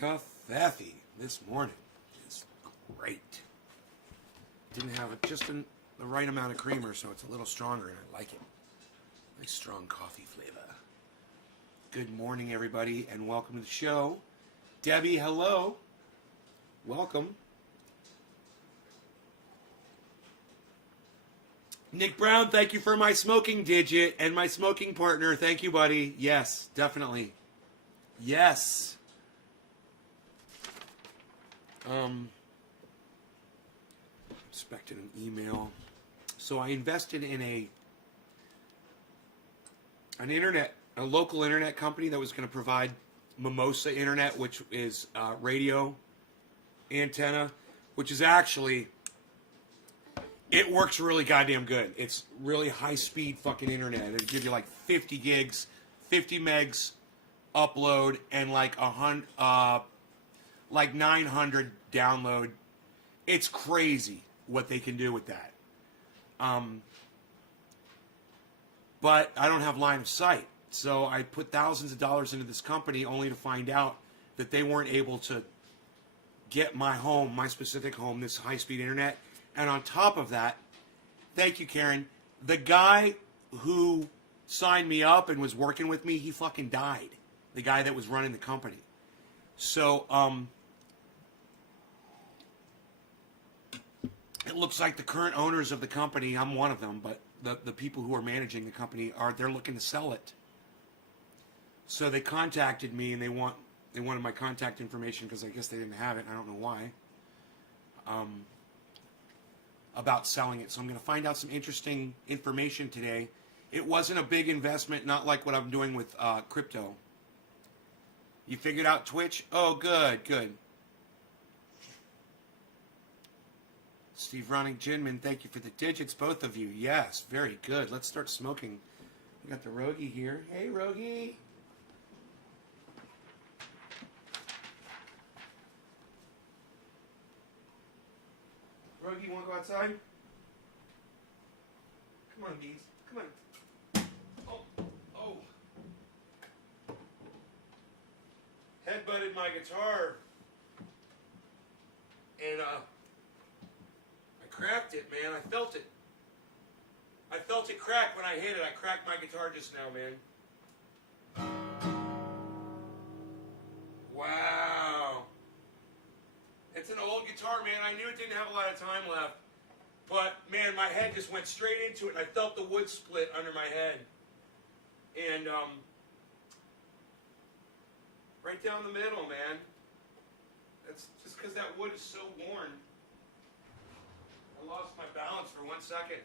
Coffee this morning is great. Didn't have the right amount of creamer, so it's a little stronger, and I like it. Nice strong coffee flavor. Good morning, everybody, and welcome to the show. Debbie, hello. Welcome. Nick Brown, thank you for my smoking digit and my smoking partner. Thank you, buddy. Yes, definitely. Yes. Expected an email. So I invested in a local internet company that was going to provide Mimosa Internet, which is radio antenna, which is actually, it works really goddamn good. It's really high-speed fucking internet. It'll give you like 50 gigs, 50 megs upload, and like 900 download. It's crazy what they can do with that. But I don't have line of sight. So I put thousands of dollars into this company only to find out that they weren't able to get my home, my specific home, this high-speed internet. And on top of that, thank you, Karen, the guy who signed me up and was working with me, he fucking died. The guy that was running the company. So, it looks like the current owners of the company, I'm one of them, but the people who are managing the company they're looking to sell it. So they contacted me and they wanted my contact information because I guess they didn't have it. I don't know why. About selling it. So I'm going to find out some interesting information today. It wasn't a big investment, not like what I'm doing with crypto. You figured out Twitch? Oh, good. Steve Ronning Ginman, thank you for the digits, both of you. Yes, very good. Let's start smoking. We got the Rogie here. Hey, Rogie. Rogie, you want to go outside? Come on, bees. Come on. Oh. Headbutted my guitar. And, cracked it, man. I felt it. I felt it crack when I hit it. I cracked my guitar just now, man. Wow. It's an old guitar, man. I knew it didn't have a lot of time left. But, man, my head just went straight into it, and I felt the wood split under my head. And, right down the middle, man. That's just because that wood is so worn. I lost my balance for 1 second.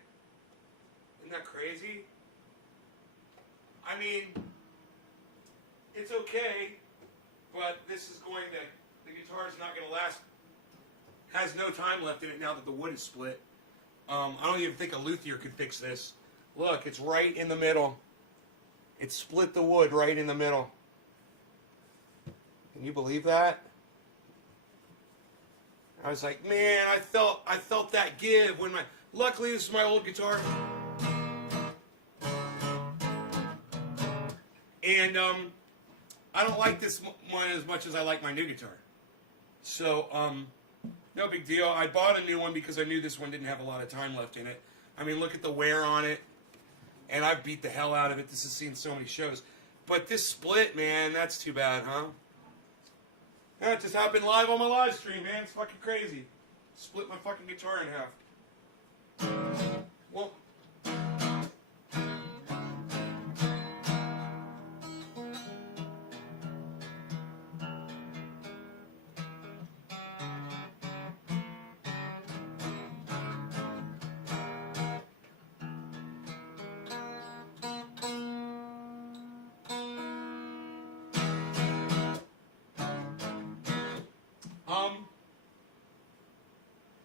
Isn't that crazy? I mean, it's okay, but this is the guitar is not going to last. Has no time left in it now that the wood is split. I don't even think a luthier could fix this. Look, it's right in the middle. It split the wood right in the middle. Can you believe that? I was like, man, I felt that give when luckily this is my old guitar. And I don't like this one as much as I like my new guitar. So, no big deal. I bought a new one because I knew this one didn't have a lot of time left in it. I mean, look at the wear on it. And I've beat the hell out of it. This has seen so many shows. But this split, man, that's too bad, huh? That just happened live on my live stream, man. It's fucking crazy. Split my fucking guitar in half. Well,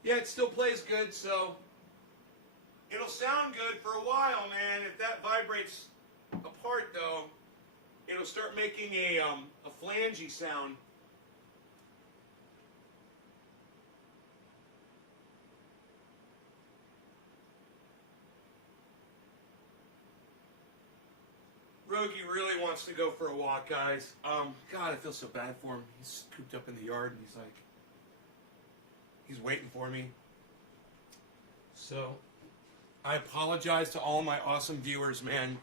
yeah, it still plays good, so it'll sound good for a while, man. If that vibrates apart, though, it'll start making a flangey sound. Smokey really wants to go for a walk, guys. God, I feel so bad for him. He's cooped up in the yard and he's waiting for me. So, I apologize to all my awesome viewers, man.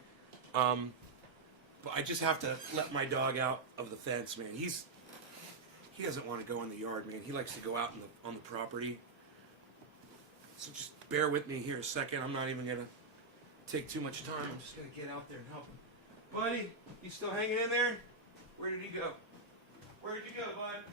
But I just have to let my dog out of the fence, man. He doesn't want to go in the yard, man. He likes to go out on the property. So just bear with me here a second. I'm not even gonna take too much time. I'm just gonna get out there and help him. Buddy, you still hanging in there? Where did he go? Where did you go, bud?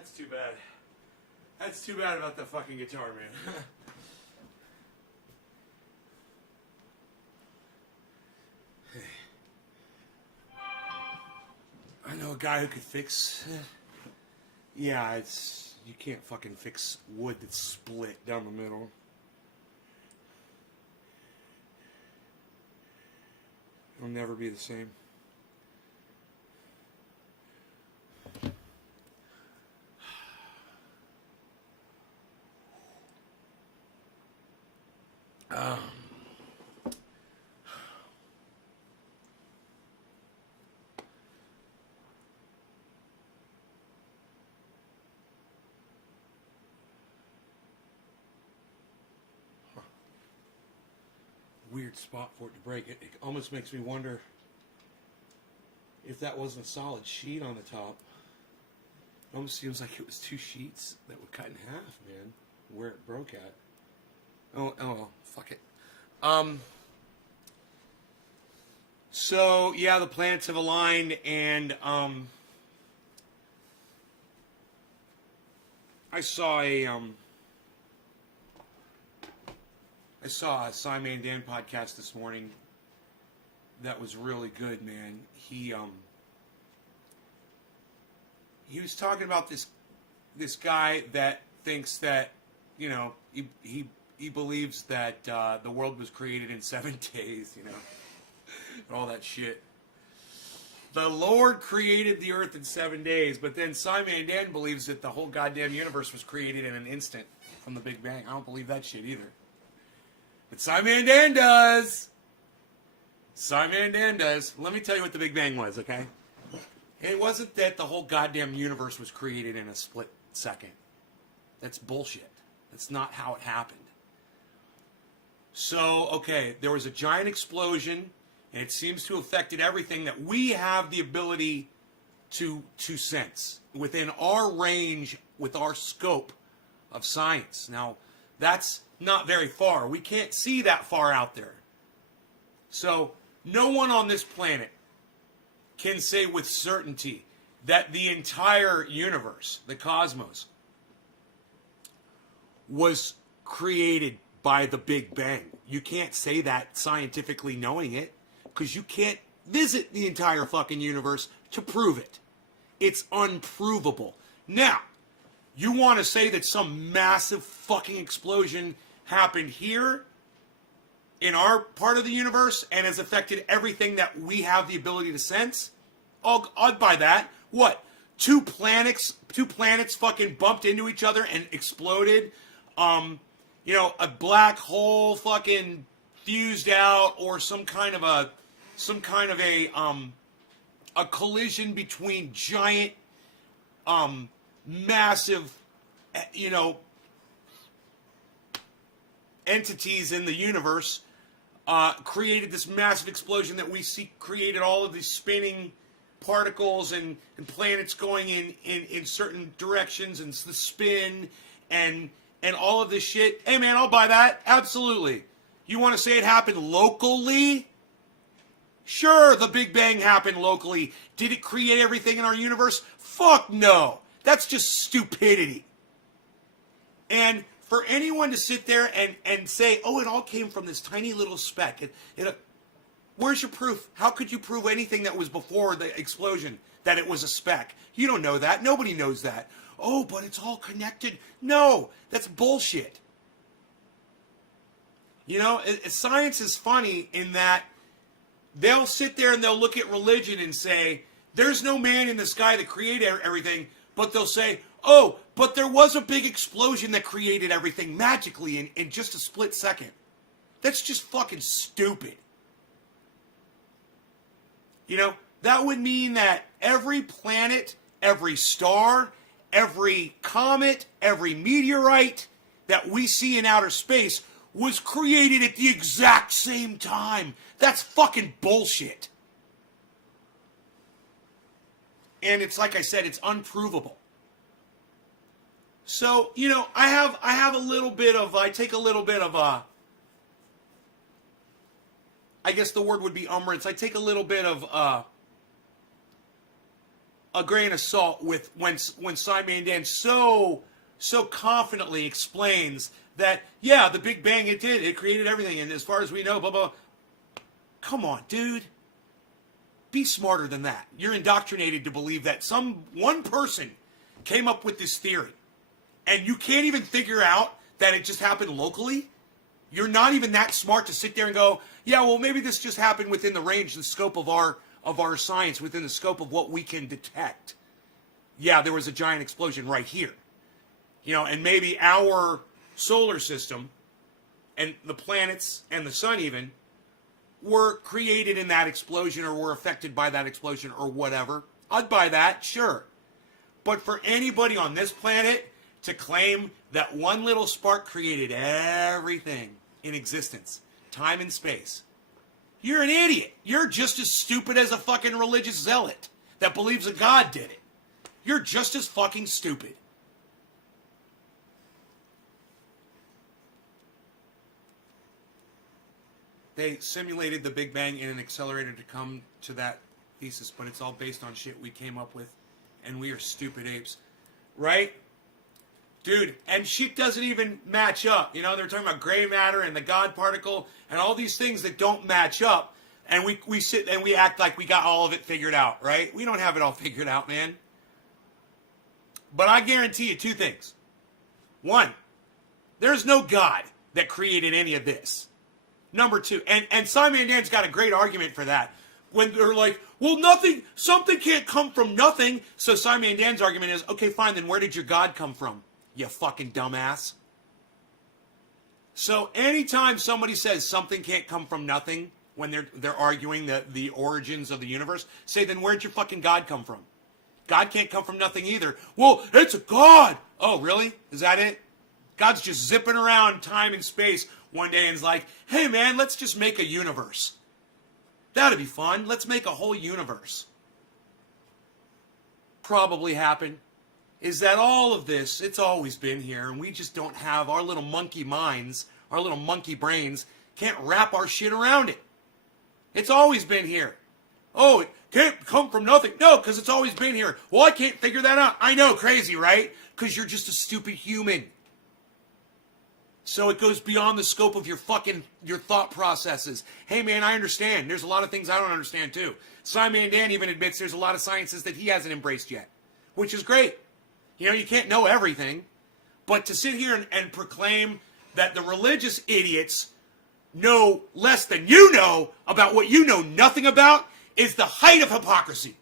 That's too bad. That's too bad about the fucking guitar, man. I know a guy who could fix. Yeah, it's you can't fucking fix wood that's split down the middle. It'll never be the same. Weird spot for it to break. It almost makes me wonder if that wasn't a solid sheet on the top. It almost seems like it was two sheets that were cut in half, man, where it broke at. Oh well, fuck it. So yeah, the planets have aligned, and I saw a Simon Dan podcast this morning that was really good, man. He was talking about this guy that thinks that, you know, he believes that the world was created in 7 days, you know, and all that shit. The Lord created the earth in 7 days, but then Simon Dan believes that the whole goddamn universe was created in an instant from the Big Bang. I don't believe that shit either. But Simon Dan does. Simon Dan does. Let me tell you what the Big Bang was, okay? It wasn't that the whole goddamn universe was created in a split second. That's bullshit. That's not how it happened. So, okay, there was a giant explosion, and it seems to have affected everything that we have the ability to sense within our range, with our scope of science. Now, that's not very far. We can't see that far out there. So, no one on this planet can say with certainty that the entire universe, the cosmos, was created by the Big Bang. You can't say that scientifically knowing it, because you can't visit the entire fucking universe to prove it. It's unprovable. Now, you want to say that some massive fucking explosion happened here in our part of the universe and has affected everything that we have the ability to sense? I'd buy that. What? Two planets fucking bumped into each other and exploded. You know, a black hole fucking fused out, or some kind of a collision between giant, massive, you know, entities in the universe, created this massive explosion that we see, created all of these spinning particles and planets going in certain directions, and the spin and all of this shit. Hey man, I'll buy that. Absolutely. You want to say it happened locally? Sure, the Big Bang happened locally. Did it create everything in our universe? Fuck no. That's just stupidity. And for anyone to sit there and say, oh, it all came from this tiny little speck. Where's your proof? How could you prove anything that was before the explosion that it was a speck? You don't know that. Nobody knows that. Oh, but it's all connected. No, that's bullshit. You know, science is funny in that they'll sit there and they'll look at religion and say, there's no man in the sky that created everything, but they'll say, oh, but there was a big explosion that created everything magically in just a split second. That's just fucking stupid. You know, that would mean that every planet, every star, every comet, every meteorite that we see in outer space was created at the exact same time. That's fucking bullshit. And it's like I said, it's unprovable. So, you know, I take a little bit of I guess the word would be umbrance. I take a little bit of a grain of salt with when Simon Dan so confidently explains that, yeah, the Big Bang, it created everything, and as far as we know, blah blah. Come on, dude. Be smarter than that. You're indoctrinated to believe that one person came up with this theory, and you can't even figure out that it just happened locally. You're not even that smart to sit there and go, yeah, well, maybe this just happened within the range, the scope of our science, within the scope of what we can detect. Yeah, there was a giant explosion right here. And maybe our solar system and the planets and the sun even were created in that explosion or were affected by that explosion or whatever. I'd buy that, sure. But for anybody on this planet to claim that one little spark created everything in existence, time and space, you're an idiot. You're just as stupid as a fucking religious zealot that believes a God did it. You're just as fucking stupid. They simulated the Big Bang in an accelerator to come to that thesis, but it's all based on shit we came up with, and we are stupid apes. Right? Dude, and shit doesn't even match up. They're talking about gray matter and the God particle and all these things that don't match up, and we sit and we act like we got all of it figured out, right? We don't have it all figured out, man. But I guarantee you two things. One, there's no God that created any of this. Number two, and Simon Dan's got a great argument for that. When they're like, well, something can't come from nothing. So Simon Dan's argument is, okay, fine, then where did your God come from, you fucking dumbass? So anytime somebody says something can't come from nothing, when they're arguing the origins of the universe, say, then where'd your fucking God come from? God can't come from nothing either. Well, it's a God. Oh, really? Is that it? God's just zipping around time and space one day and is like, hey man, let's just make a universe. That'd be fun. Let's make a whole universe. Probably happen is that all of this, it's always been here, and we just don't have our little monkey minds, our little monkey brains, can't wrap our shit around it. It's always been here. Oh, it can't come from nothing. No, because it's always been here. Well, I can't figure that out. I know, crazy, right? Because you're just a stupid human. So it goes beyond the scope of your thought processes. Hey man, I understand. There's a lot of things I don't understand too. Simon Dan even admits there's a lot of sciences that he hasn't embraced yet, which is great. You can't know everything, but to sit here and proclaim that the religious idiots know less than you know about what you know nothing about is the height of hypocrisy.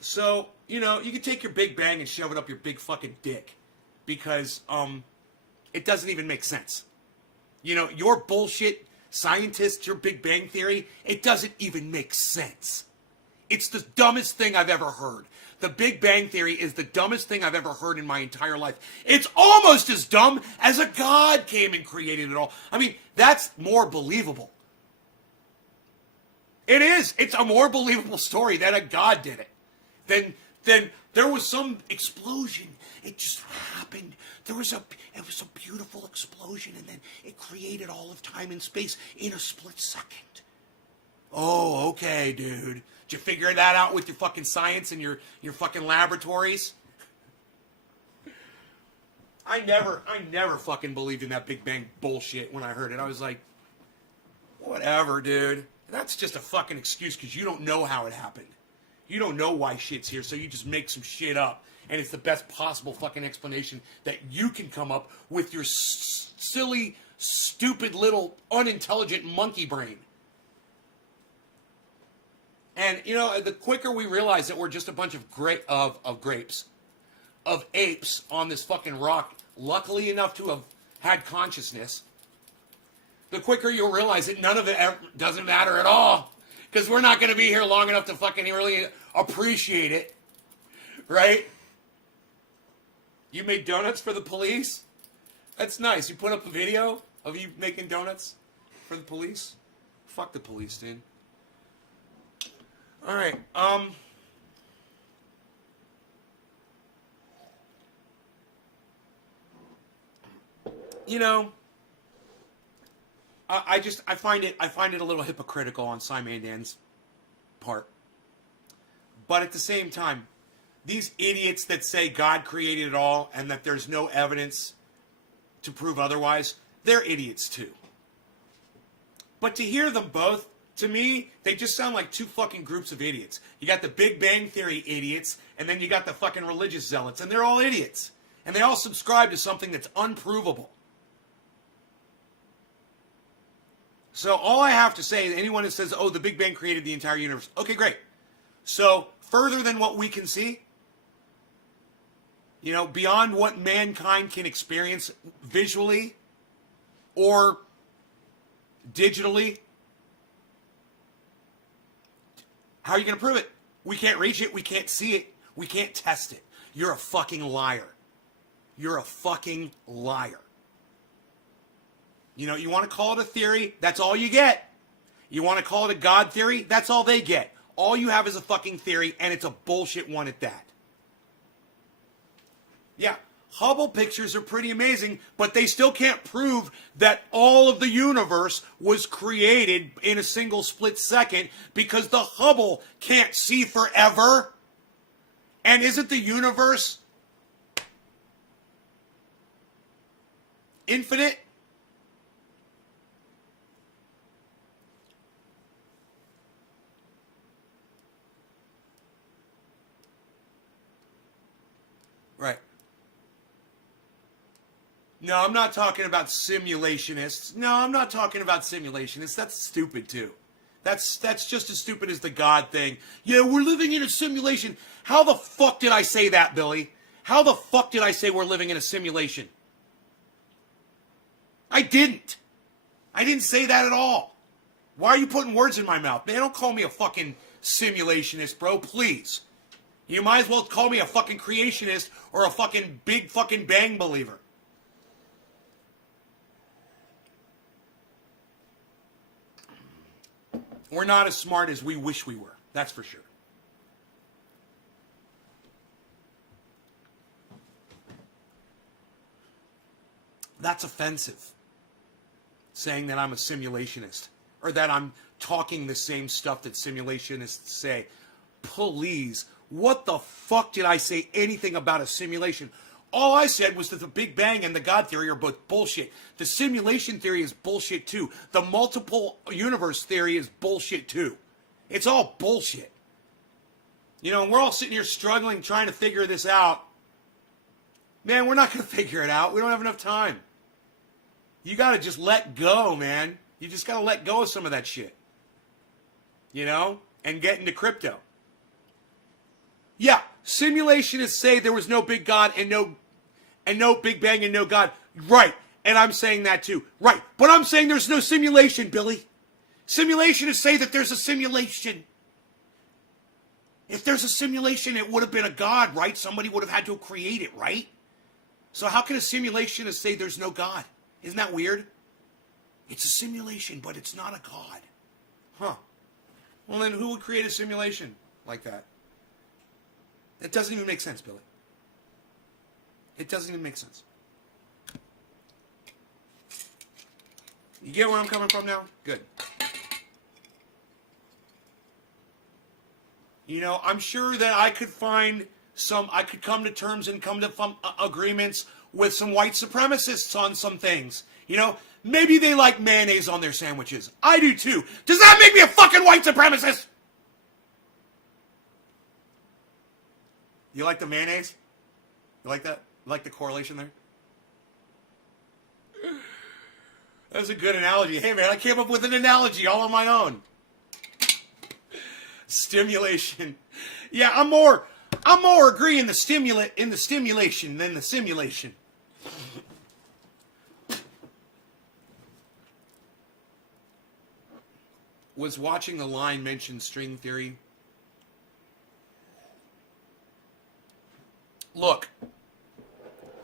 So, you can take your Big Bang and shove it up your big fucking dick. Because it doesn't even make sense. Your bullshit scientists, your Big Bang Theory, it doesn't even make sense. It's the dumbest thing I've ever heard. The Big Bang Theory is the dumbest thing I've ever heard in my entire life. It's almost as dumb as a God came and created it all. I mean, that's more believable. It is. It's a more believable story that a God did it than there was some explosion. It just happened. It was a beautiful explosion, and then it created all of time and space in a split second. Oh, okay, dude. Did you figure that out with your fucking science and your fucking laboratories? I never fucking believed in that Big Bang bullshit when I heard it. I was like, whatever, dude. That's just a fucking excuse because you don't know how it happened. You don't know why shit's here, so you just make some shit up. And it's the best possible fucking explanation that you can come up with your silly, stupid little unintelligent monkey brain. And, the quicker we realize that we're just a bunch of grapes, of apes on this fucking rock, luckily enough to have had consciousness, the quicker you'll realize that none of it doesn't matter at all. Because we're not going to be here long enough to fucking really appreciate it. Right? You made donuts for the police? That's nice. You put up a video of you making donuts for the police? Fuck the police, dude. Alright, I find it a little hypocritical on Simon Dan's part. But at the same time, these idiots that say God created it all and that there's no evidence to prove otherwise, they're idiots too. But to hear them both, to me, they just sound like two fucking groups of idiots. You got the Big Bang Theory idiots, and then you got the fucking religious zealots, and they're all idiots. And they all subscribe to something that's unprovable. So all I have to say, anyone that says, oh, the Big Bang created the entire universe. Okay, great. So further than what we can see, you know, beyond what mankind can experience visually or digitally, how are you going to prove it? We can't reach it. We can't see it. We can't test it. You're a fucking liar. You're a fucking liar. You know, you want to call it a theory, that's all you get. You want to call it a God theory, that's all they get. All you have is a fucking theory, and it's a bullshit one at that. Yeah, Hubble pictures are pretty amazing, but they still can't prove that all of the universe was created in a single split second because the Hubble can't see forever. And isn't the universe infinite? Right. No, I'm not talking about simulationists. No, I'm not talking about simulationists. That's stupid too. That's just as stupid as the God thing. Yeah, we're living in a simulation. How the fuck did I say that, Billy? How the fuck did I say we're living in a simulation? I didn't. I didn't say that at all. Why are you putting words in my mouth? Man, don't call me a fucking simulationist, bro, please. You might as well call me a fucking creationist or a fucking big fucking bang believer. We're not as smart as we wish we were. That's for sure. That's offensive. Saying that I'm a simulationist or that I'm talking the same stuff that simulationists say. Please, what the fuck did I say anything about a simulation? All I said was that the Big Bang and the God theory are both bullshit. The simulation theory is bullshit too. The multiple universe theory is bullshit too. It's all bullshit. You know, and we're all sitting here struggling, trying to figure this out. Man, we're not going to figure it out. We don't have enough time. You got to just let go, man. You just got to let go of some of that shit. You know? And get into crypto. Yeah, simulationists say there was no big God and no Big Bang and no God. Right, and I'm saying that too. Right, but I'm saying there's no simulation, Billy. Simulationists say that there's a simulation. If there's a simulation, it would have been a God, right? Somebody would have had to create it, right? So how can a simulationist say there's no God? Isn't that weird? It's a simulation, but it's not a God. Huh. Well, then who would create a simulation like that? It doesn't even make sense, Billy. It doesn't even make sense. You get where I'm coming from now? Good. You know, I'm sure that I could come to terms and come to agreements with some white supremacists on some things. You know, maybe they like mayonnaise on their sandwiches. I do too. Does that make me a fucking white supremacist? You like the mayonnaise? You like that? You like the correlation there? That's a good analogy. Hey man, I came up with an analogy all on my own. Stimulation. Yeah, I'm more agreeing in the stimulation than the simulation. Was watching the line mention string theory. Look,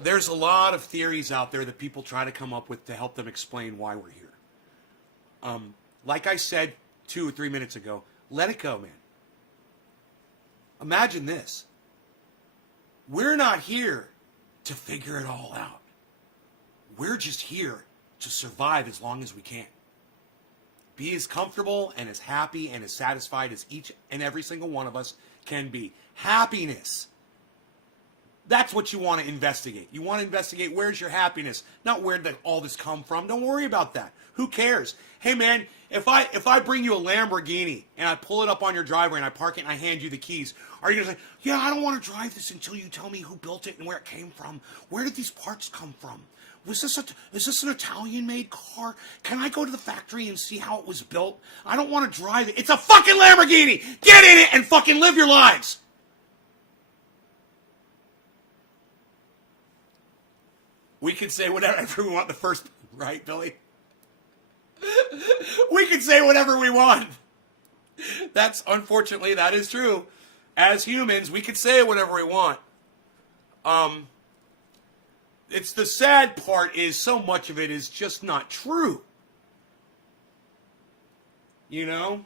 there's a lot of theories out there that people try to come up with to help them explain why we're here. Like I said 2 or 3 minutes ago, let it go, man. Imagine this. We're not here to figure it all out. We're just here to survive as long as we can. Be as comfortable and as happy and as satisfied as each and every single one of us can be. Happiness. That's what you want to investigate. You want to investigate where's your happiness, not where did all this come from. Don't worry about that. Who cares? Hey man, if I bring you a Lamborghini and I pull it up on your driveway and I park it and I hand you the keys, are you gonna say, yeah, I don't want to drive this until you tell me who built it and where it came from? Where did these parts come from? Is this an Italian-made car? Can I go to the factory and see how it was built? I don't want to drive it. It's a fucking Lamborghini! Get in it and fucking live your lives! We could say whatever we want the first, right, Billy? We could say whatever we want. Unfortunately, that is true. As humans, we could say whatever we want. It's the sad part is so much of it is just not true. You know?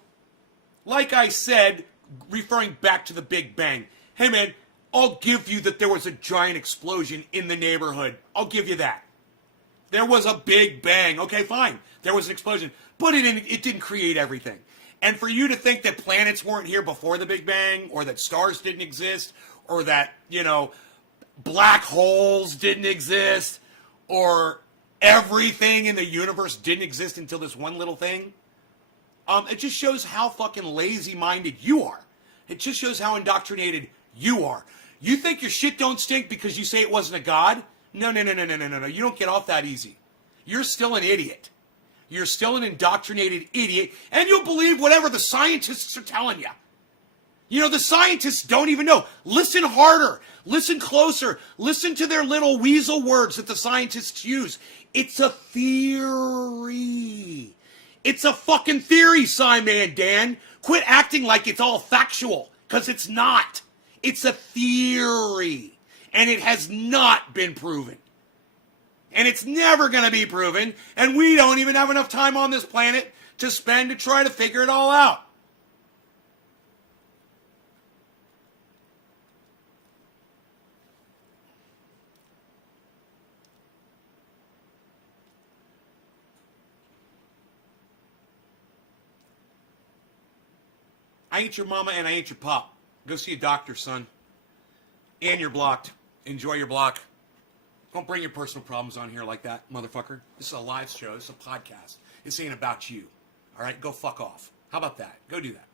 Like I said, referring back to the Big Bang. Hey man, I'll give you that there was a giant explosion in the neighborhood. I'll give you that. There was a Big Bang. Okay, fine. There was an explosion. But it didn't create everything. And for you to think that planets weren't here before the Big Bang, or that stars didn't exist, or that, black holes didn't exist, or everything in the universe didn't exist until this one little thing, it just shows how fucking lazy-minded you are. It just shows how indoctrinated you are. You think your shit don't stink because you say it wasn't a god? No. You don't get off that easy. You're still an idiot. You're still an indoctrinated idiot, and you'll believe whatever the scientists are telling you. The scientists don't even know. Listen harder. Listen closer. Listen to their little weasel words that the scientists use. It's a theory. It's a fucking theory, Simon Dan. Quit acting like it's all factual, because it's not. It's a theory, and it has not been proven. And it's never going to be proven, and we don't even have enough time on this planet to spend to try to figure it all out. I ain't your mama and I ain't your pop. Go see a doctor, son. And you're blocked. Enjoy your block. Don't bring your personal problems on here like that, motherfucker. This is a live show. This is a podcast. This ain't about you. All right? Go fuck off. How about that? Go do that.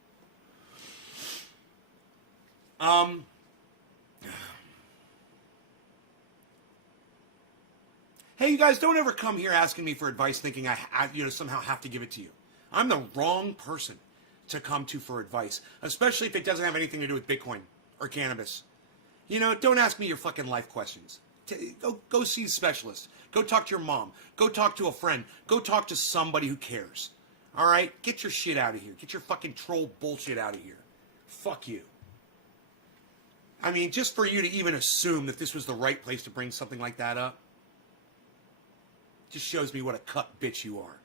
Hey, you guys, don't ever come here asking me for advice thinking I somehow have to give it to you. I'm the wrong person to come to for advice, especially if it doesn't have anything to do with Bitcoin or cannabis. Don't ask me your fucking life questions. Go see a specialist. Go talk to your mom. Go talk to a friend. Go talk to somebody who cares. All right? Get your shit out of here. Get your fucking troll bullshit out of here. Fuck you. I mean, just for you to even assume that this was the right place to bring something like that up, just shows me what a cuck bitch you are.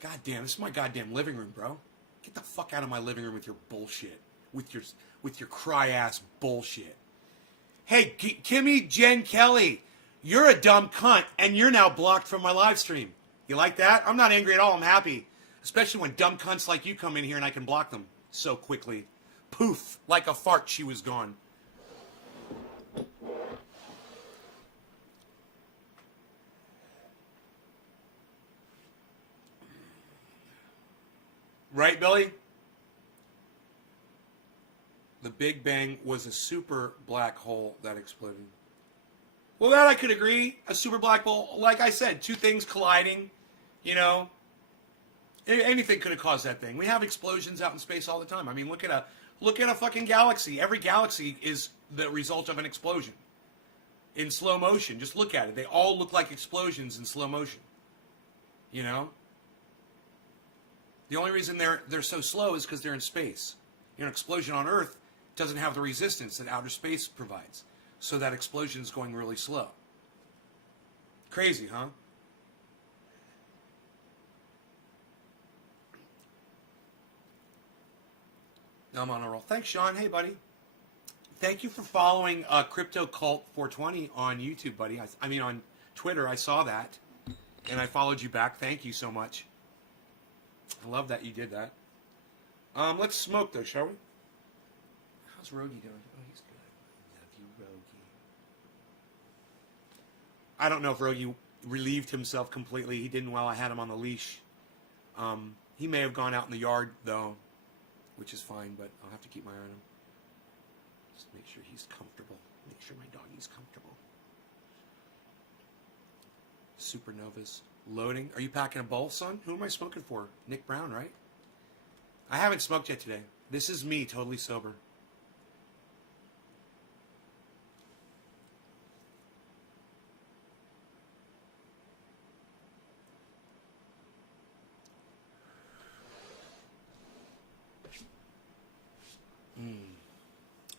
God damn, this is my goddamn living room, bro. Get the fuck out of my living room with your bullshit. With your cry-ass bullshit. Hey, Kimmy Jen Kelly, you're a dumb cunt, and you're now blocked from my live stream. You like that? I'm not angry at all. I'm happy. Especially when dumb cunts like you come in here and I can block them so quickly. Poof, like a fart, she was gone. Right, Billy? The Big Bang was a super black hole that exploded. Well, that I could agree. A super black hole, like I said, two things colliding, anything could have caused that thing. We have explosions out in space all the time. I mean, look at a fucking galaxy. Every galaxy is the result of an explosion in slow motion. Just look at it. They all look like explosions in slow motion. The only reason they're so slow is because they're in space. An explosion on Earth doesn't have the resistance that outer space provides. So that explosion is going really slow. Crazy, huh? I'm on a roll. Thanks, Sean. Hey, buddy. Thank you for following Crypto Cult 420 on YouTube, buddy. I mean on Twitter. I saw that, and I followed you back. Thank you so much. I love that you did that. Let's smoke though, shall we? How's Rogie doing? Oh, he's good. Love you, Rogie. I don't know if Rogie relieved himself completely. He didn't while I had him on the leash. He may have gone out in the yard though, which is fine, but I'll have to keep my eye on him. Just make sure he's comfortable. Make sure my doggy's comfortable. Supernovas. Loading. Are you packing a bowl, son? Who am I smoking for? Nick Brown, right? I haven't smoked yet today. This is me, totally sober.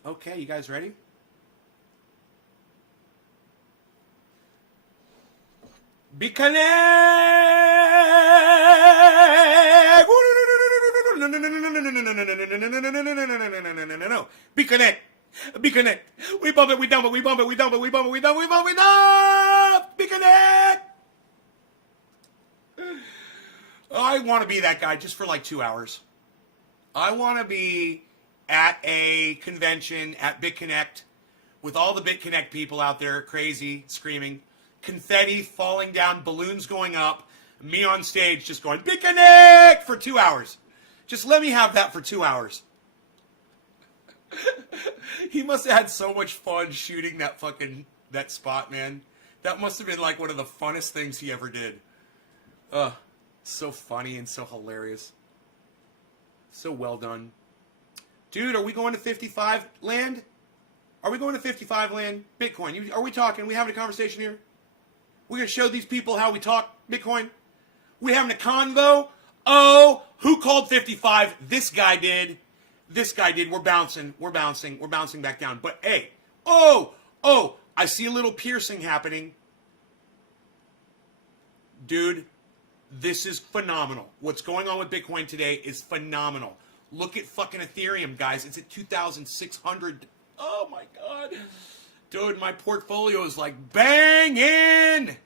Okay, you guys ready? Be connect. No. Be connect. Be connect. We bump it, we dump it, we bump it, we dump it, we bump it, we dump it, we bump it, we dump. Be connect. I want to be that guy just for like 2 hours. I want to be at a convention at BitConnect with all the BitConnect people out there, crazy, screaming, confetti falling down, balloons going up, me on stage just going, BitConnect for 2 hours. Just let me have that for 2 hours. He must have had so much fun shooting that spot, man. That must have been like one of the funnest things he ever did. So funny and so hilarious. So well done. Dude, are we going to 55 land? Are we going to 55 land? Bitcoin. Are we talking? Are we having a conversation here? We're going to show these people how we talk Bitcoin? We having a convo? Oh, who called 55? This guy did. This guy did. We're bouncing. We're bouncing. We're bouncing back down. But hey, oh, I see a little piercing happening. Dude, this is phenomenal. What's going on with Bitcoin today is phenomenal. Look at fucking Ethereum, guys. It's at 2,600. Oh, my God. Dude, my portfolio is like banging.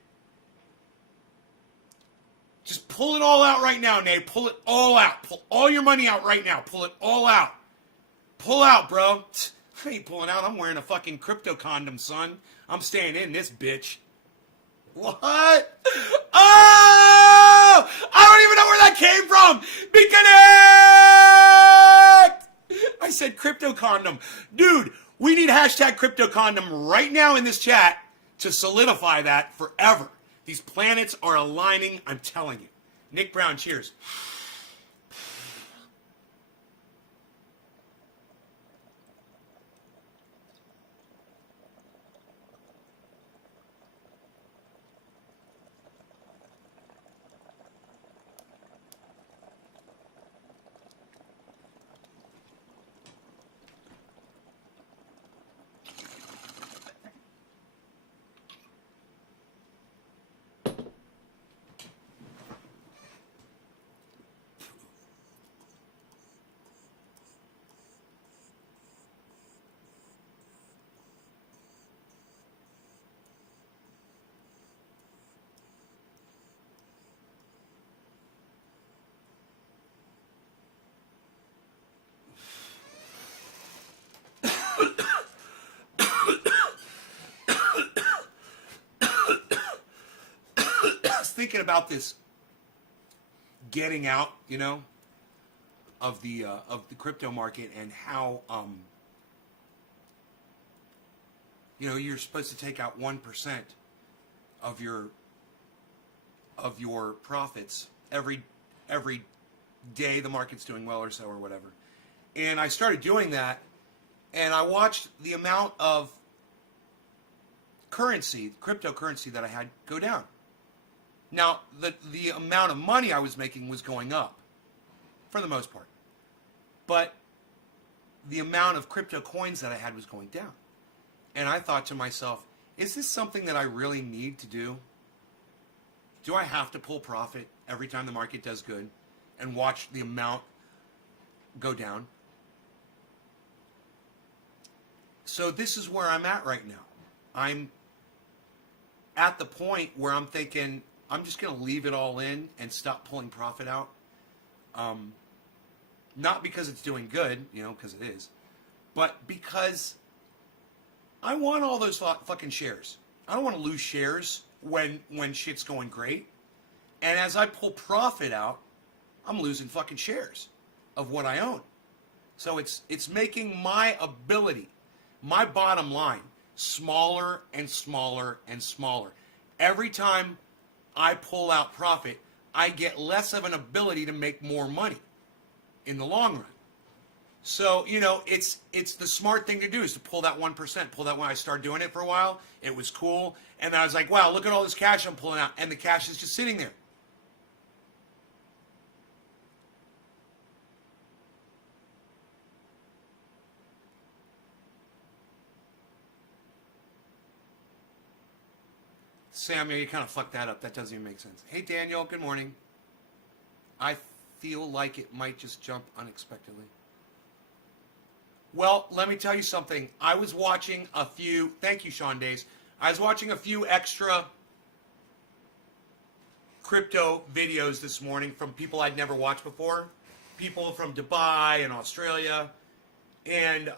Just pull it all out right now, Nate. Pull it all out. Pull all your money out right now. Pull it all out. Pull out, bro. I ain't pulling out. I'm wearing a fucking crypto condom, son. I'm staying in this bitch. What? Oh! I don't even know where that came from! Be connect! I said crypto condom. Dude, we need hashtag crypto condom right now in this chat to solidify that forever. These planets are aligning, I'm telling you. Nick Brown, cheers. Thinking about this getting out, of the crypto market and how you're supposed to take out 1% of your profits every day the market's doing well or so or whatever. And I started doing that, and I watched the amount of cryptocurrency that I had go down. Now, the amount of money I was making was going up, for the most part. But the amount of crypto coins that I had was going down. And I thought to myself, is this something that I really need to do? Do I have to pull profit every time the market does good and watch the amount go down? So this is where I'm at right now. I'm at the point where I'm thinking I'm just going to leave it all in and stop pulling profit out. Not because it's doing good, because it is, but because I want all those fucking shares. I don't want to lose shares when shit's going great. And as I pull profit out, I'm losing fucking shares of what I own. So it's making my ability, my bottom line, smaller and smaller and smaller. Every time I pull out profit, I get less of an ability to make more money in the long run. So, it's the smart thing to do is to pull that 1%, pull that one. I started doing it for a while. It was cool. And I was like, wow, look at all this cash I'm pulling out. And the cash is just sitting there. Samuel, you kind of fucked that up. That doesn't even make sense. Hey, Daniel, good morning. I feel like it might just jump unexpectedly. Well, let me tell you something. I was watching a few, thank you, Sean Days. I was watching a few extra crypto videos this morning from people I'd never watched before. People from Dubai and Australia. And,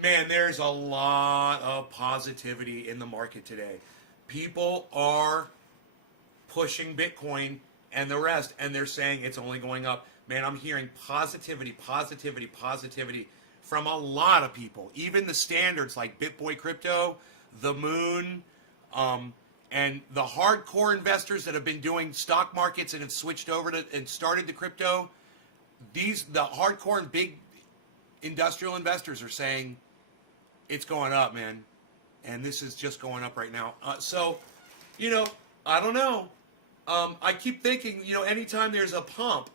man, there's a lot of positivity in the market today. People are pushing Bitcoin and the rest, and they're saying it's only going up. Man, I'm hearing positivity from a lot of people. Even the standards like BitBoy Crypto, The Moon, and the hardcore investors that have been doing stock markets and have switched over to and started the crypto. The hardcore and big industrial investors are saying it's going up, man. And this is just going up right now. So, I don't know. I keep thinking, anytime there's a pump,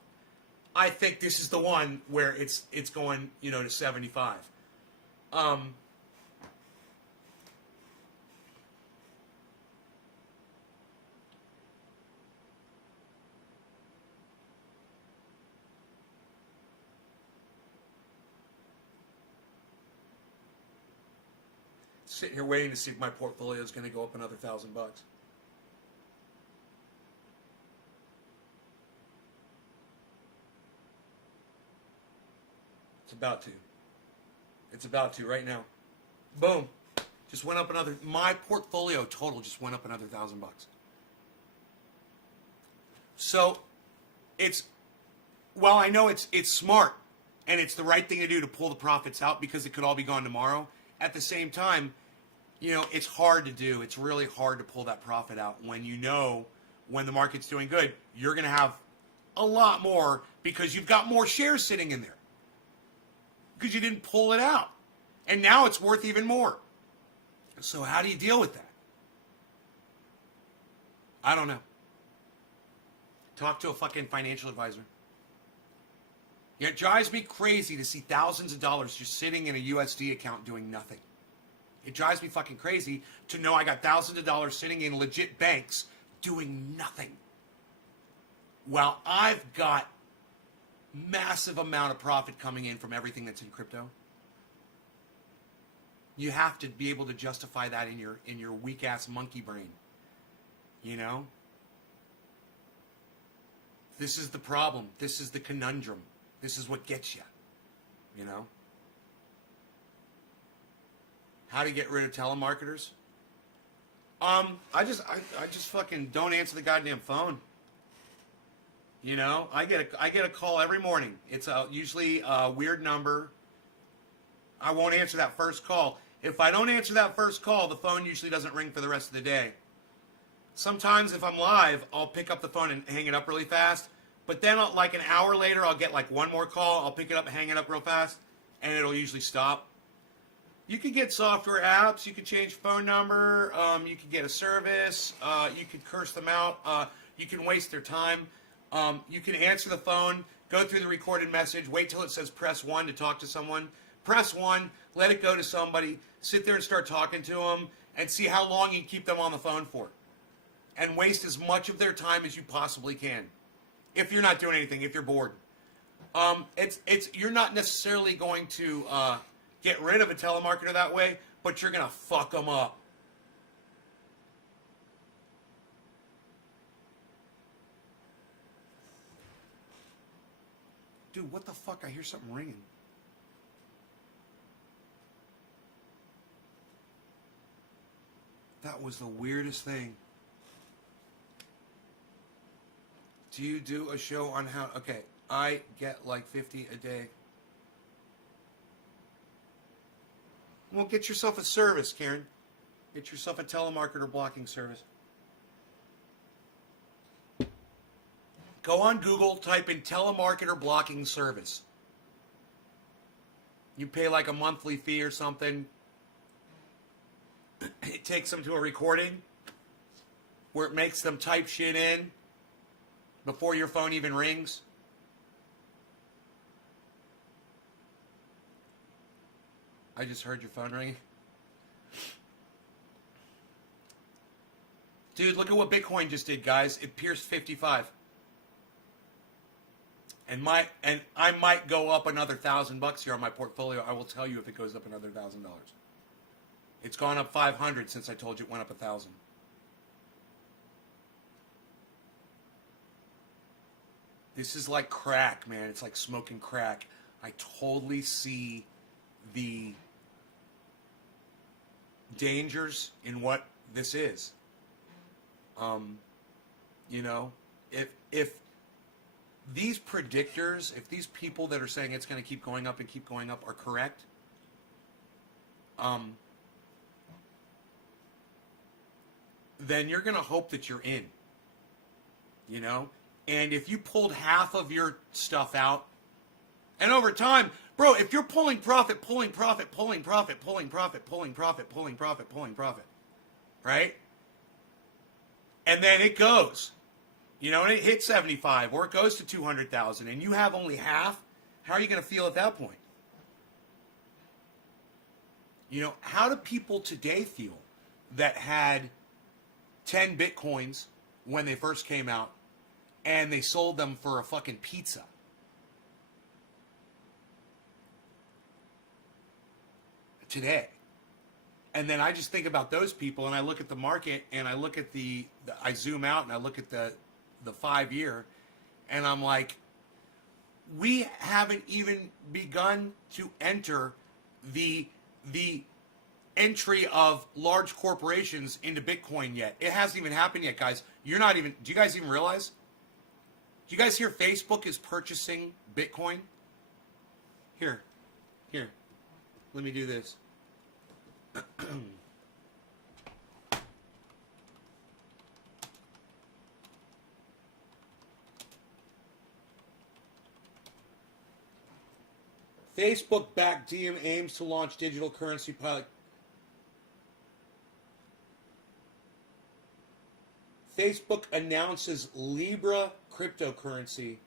I think this is the one where it's going, to 75. Sitting here waiting to see if my portfolio is going to go up another $1,000. It's about to right now. Boom. Just went up another, my portfolio total just went up another $1,000. So while I know it's smart and it's the right thing to do to pull the profits out because it could all be gone tomorrow, at the same time, it's hard to do. It's really hard to pull that profit out when when the market's doing good, you're going to have a lot more because you've got more shares sitting in there because you didn't pull it out. And now it's worth even more. So how do you deal with that? I don't know. Talk to a fucking financial advisor. Yeah, it drives me crazy to see thousands of dollars just sitting in a USD account doing nothing. It drives me fucking crazy to know I got thousands of dollars sitting in legit banks doing nothing. While I've got massive amount of profit coming in from everything that's in crypto. You have to be able to justify that in your weak ass monkey brain. This is the problem. This is the conundrum. This is what gets you. How to get rid of telemarketers? I just fucking don't answer the goddamn phone. I get a call every morning. It's usually a weird number. I won't answer that first call. If I don't answer that first call, the phone usually doesn't ring for the rest of the day. Sometimes if I'm live, I'll pick up the phone and hang it up really fast. But then like an hour later, I'll get like one more call. I'll pick it up and hang it up real fast. And it'll usually stop. You can get software apps. You can change phone number. You can get a service. You can curse them out. You can waste their time. You can answer the phone, go through the recorded message, wait till it says press 1 to talk to someone. Press 1, let it go to somebody, sit there and start talking to them, and see how long you can keep them on the phone for. And waste as much of their time as you possibly can. If you're not doing anything, if you're bored. You're not necessarily going to get rid of a telemarketer that way, but you're going to fuck them up. Dude, what the fuck? I hear something ringing. That was the weirdest thing. Do you do a show on how... Okay, I get like 50 a day. Well, get yourself a service, Karen. Get yourself a telemarketer blocking service. Go on Google, type in telemarketer blocking service. You pay like a monthly fee or something. It takes them to a recording where it makes them type shit in before your phone even rings. I just heard your phone ringing. Dude, look at what Bitcoin just did, guys. It pierced 55. And I might go up another $1,000 here on my portfolio. I will tell you if it goes up another $1,000. It's gone up 500 since I told you it went up 1,000. This is like crack, man. It's like smoking crack. I totally see the dangers in what this is. You know, if these predictors, if these people that are saying it's going to keep going up and keep going up are correct, then you're going to hope that you're in, you know? And if you pulled half of your stuff out, and over time, bro, if you're pulling profit, right? And then it goes, you know, and it hits 75 or it goes to 200,000 and you have only half, how are you going to feel at that point? You know, how do people today feel that had 10 Bitcoins when they first came out and they sold them for a fucking pizza? Today. And then I just think about those people and I look at the market and I look at I zoom out and I look at the 5 year and I'm like, we haven't even begun to enter the entry of large corporations into Bitcoin yet. It hasn't even happened yet, guys. Do you guys even realize? Do you guys hear Facebook is purchasing Bitcoin? Here. Let me do this. Facebook-backed DM aims to launch digital currency pilot. Facebook announces Libra cryptocurrency.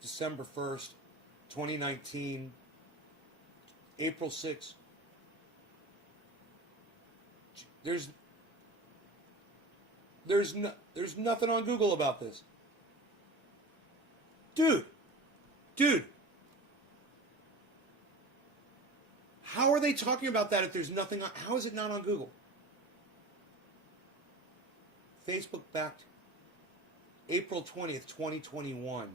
December 1st, 2019, April 6th. There's nothing on Google about this. Dude. How are they talking about that if there's nothing on, how is it not on Google? Facebook backed April 20th, 2021.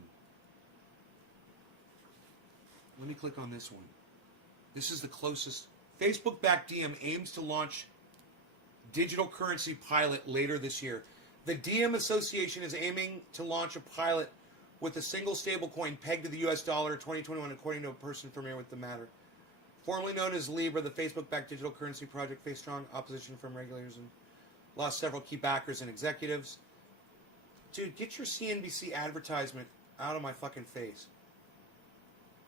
Let me click on this one. This is the closest. Facebook-backed DM aims to launch digital currency pilot later this year. The DM Association is aiming to launch a pilot with a single stablecoin pegged to the US dollar in 2021, according to a person familiar with the matter. Formerly known as Libra, the Facebook-backed digital currency project faced strong opposition from regulators and lost several key backers and executives. Dude, get your CNBC advertisement out of my fucking face.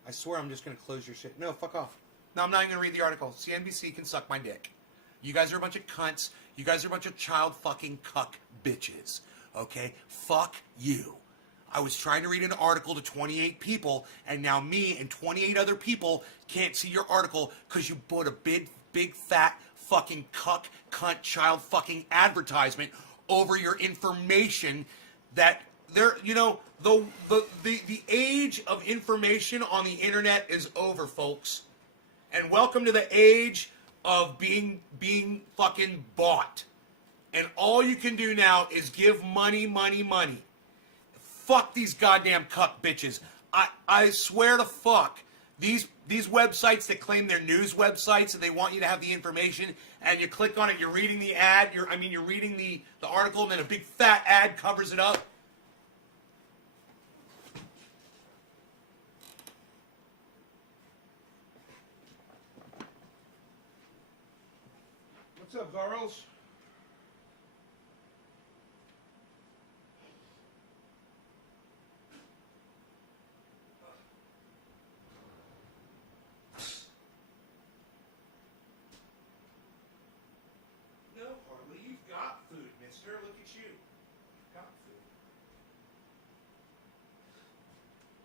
I swear I'm just going to close your shit. No, fuck off. No, I'm not even going to read the article. CNBC can suck my dick. You guys are a bunch of cunts. You guys are a bunch of child fucking cuck bitches. Okay? Fuck you. I was trying to read an article to 28 people, and now me and 28 other people can't see your article because you put a big, fat fucking cuck, cunt, child fucking advertisement over your information that there, you know, the age of information on the internet is over, folks. And welcome to the age of being fucking bought And all you can do now is give money, money, money. Fuck these goddamn cuck bitches. I swear to fuck, these websites that claim they're news websites and they want you to have the information, and you click on it, you're reading the ad, you're reading the article, and then a big fat ad covers it up. What's up, girls? No, Harley, you've got food, mister. Look at you. Got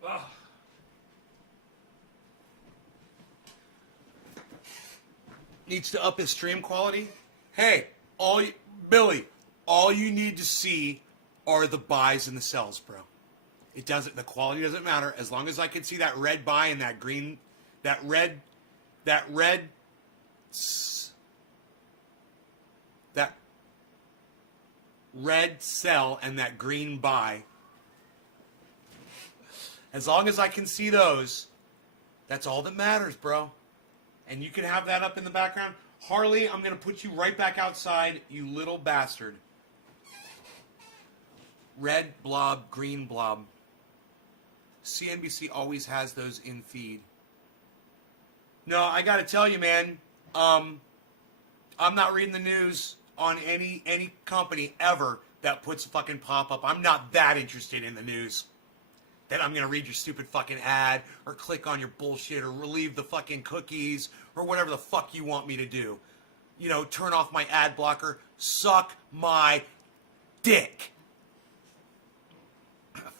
food. Ugh. Needs to up his stream quality. Hey, Billy, all you need to see are the buys and the sells, bro. It doesn't. The quality doesn't matter as long as I can see that red buy and that green, that red sell and that green buy. As long as I can see those, that's all that matters, bro. And you can have that up in the background. Harley, I'm going to put you right back outside, you little bastard. Red blob, green blob. CNBC always has those in feed. No, I got to tell you, man, I'm not reading the news on any company ever that puts a fucking pop-up. I'm not that interested in the news that I'm going to read your stupid fucking ad or click on your bullshit or relieve the fucking cookies or whatever the fuck you want me to do. You know, turn off my ad blocker. Suck my dick.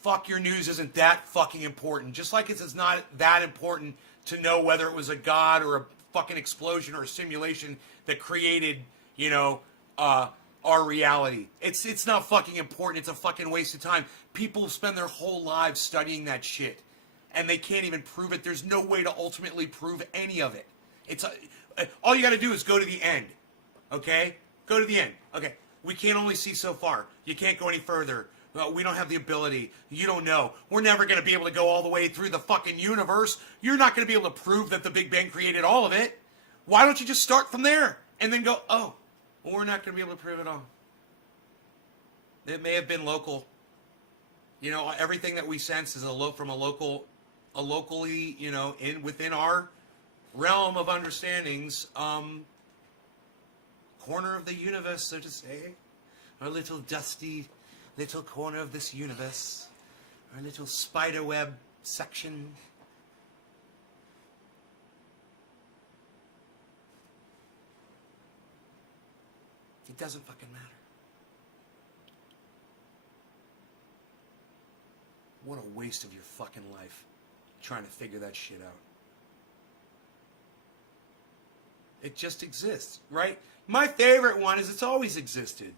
Fuck your news isn't that fucking important. Just like it's not that important to know whether it was a god or a fucking explosion or a simulation that created, you know, our reality. It's not fucking important. It's a fucking waste of time. People spend their whole lives studying that shit, and they can't even prove it. There's no way to ultimately prove any of it. All you got to do is go to the end, okay? Go to the end. Okay, we can't only see so far. You can't go any further. We don't have the ability. You don't know. We're never going to be able to go all the way through the fucking universe. You're not going to be able to prove that the Big Bang created all of it. Why don't you just start from there and then go, oh, well, we're not going to be able to prove it all. It may have been local. You know, everything that we sense is from a locally, you know, within our realm of understandings, corner of the universe, so to say, our little dusty little corner of this universe, our little spider web section. It doesn't fucking matter. What a waste of your fucking life trying to figure that shit out. It just exists, right? My favorite one is it's always existed.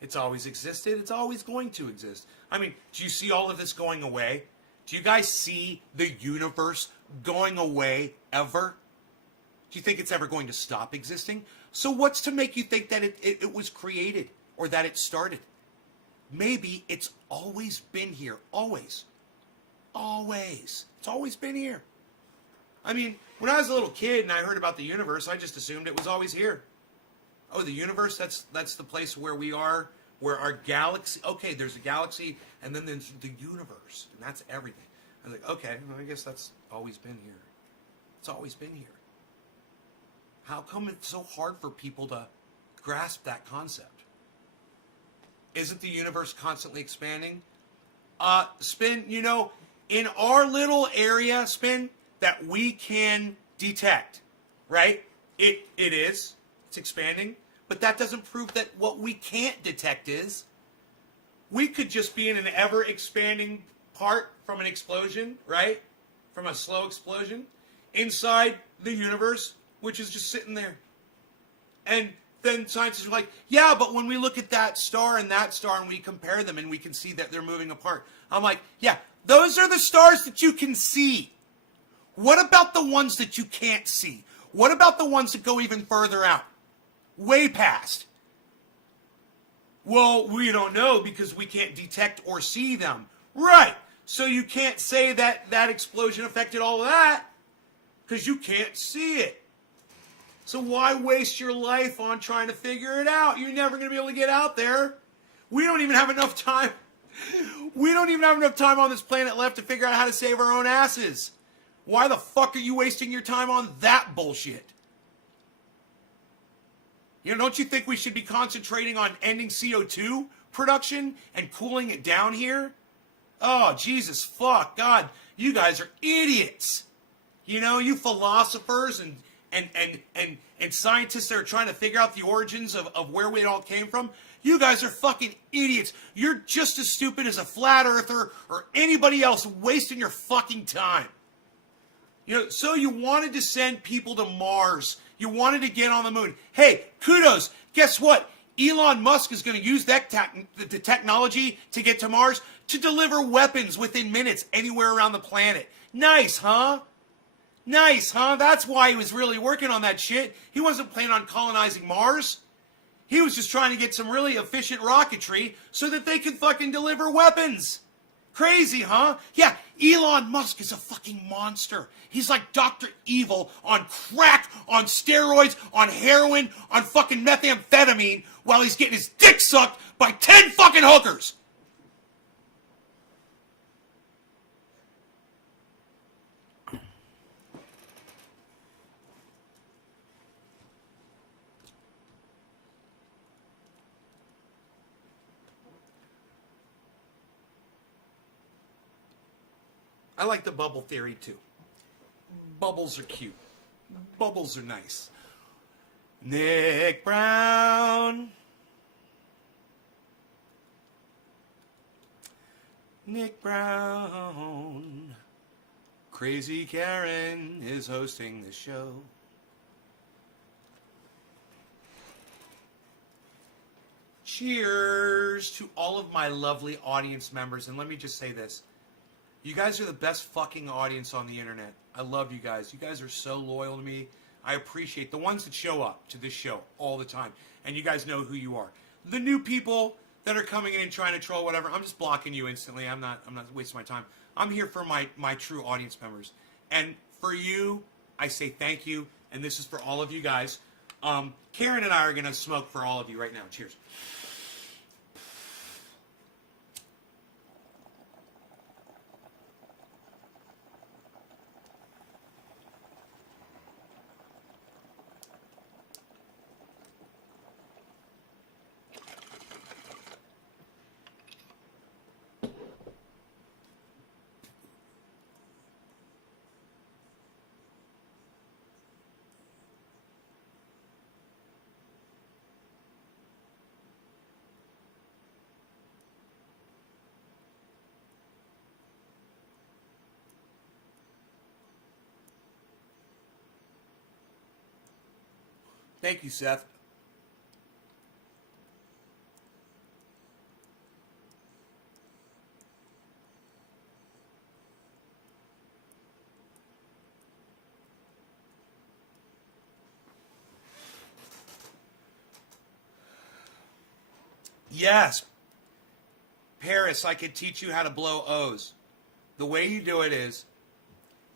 It's always existed. It's always going to exist. I mean, do you see all of this going away? Do you guys see the universe going away ever? Do you think it's ever going to stop existing? So what's to make you think that it was created or that it started? Maybe it's always been here. Always. Always. It's always been here. I mean, when I was a little kid and I heard about the universe, I just assumed it was always here. Oh, the universe, that's the place where we are, where our galaxy, okay, there's a galaxy, and then there's the universe, and that's everything. I was like, okay, well, I guess that's always been here. It's always been here. How come it's so hard for people to grasp that concept? Isn't the universe constantly expanding? Spin, you know, in our little area, Spin, that we can detect, right? It is. It's expanding. But that doesn't prove that what we can't detect is. We could just be in an ever-expanding part from an explosion, right? From a slow explosion inside the universe, which is just sitting there. And then scientists are like, yeah, but when we look at that star and we compare them and we can see that they're moving apart. I'm like, yeah, those are the stars that you can see. What about the ones that you can't see? What about the ones that go even further out? Way past. Well, we don't know because we can't detect or see them. Right. So you can't say that that explosion affected all of that because you can't see it. So why waste your life on trying to figure it out? You're never going to be able to get out there. We don't even have enough time. We don't even have enough time on this planet left to figure out how to save our own asses. Why the fuck are you wasting your time on that bullshit? You know, don't you think we should be concentrating on ending CO2 production and cooling it down here? Oh, Jesus, fuck, God, you guys are idiots. You know, you philosophers and scientists that are trying to figure out the origins of where we all came from, you guys are fucking idiots. You're just as stupid as a flat earther or anybody else wasting your fucking time. You know, so you wanted to send people to Mars. You wanted to get on the moon. Hey, kudos. Guess what? Elon Musk is going to use that the technology to get to Mars to deliver weapons within minutes anywhere around the planet. Nice, huh? Nice, huh? That's why he was really working on that shit. He wasn't planning on colonizing Mars. He was just trying to get some really efficient rocketry so that they could fucking deliver weapons. Crazy, huh? Yeah, Elon Musk is a fucking monster. He's like Dr. Evil on crack, on steroids, on heroin, on fucking methamphetamine while he's getting his dick sucked by 10 fucking hookers. I like the bubble theory too. Bubbles are cute. Bubbles are nice. Nick Brown. Nick Brown. Crazy Karen is hosting the show. Cheers to all of my lovely audience members. And let me just say this. You guys are the best fucking audience on the internet. I love you guys. You guys are so loyal to me. I appreciate the ones that show up to this show all the time. And you guys know who you are. The new people that are coming in and trying to troll whatever, I'm just blocking you instantly. I'm not wasting my time. I'm here for my true audience members. And for you, I say thank you. And this is for all of you guys. Karen and I are going to smoke for all of you right now. Cheers. Thank you, Seth. Yes. Paris, I could teach you how to blow O's. The way you do it is,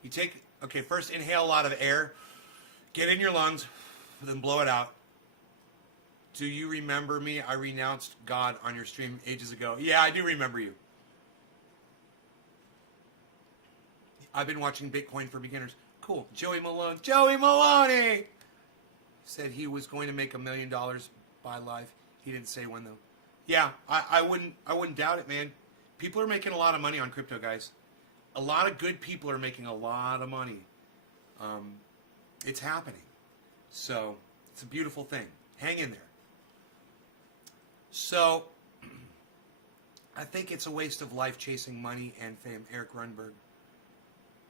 you take, first inhale a lot of air, get in your lungs, then blow it out. Do you remember me? I renounced God on your stream ages ago. Yeah, I do remember you. I've been watching Bitcoin for Beginners. Cool. Joey Malone. Joey Maloney said he was going to make $1 million by live. He didn't say when though. Yeah, I wouldn't doubt it, man. People are making a lot of money on crypto, guys. A lot of good people are making a lot of money. It's happening. So, it's a beautiful thing. Hang in there. So, I think it's a waste of life chasing money and fame. Eric Runberg.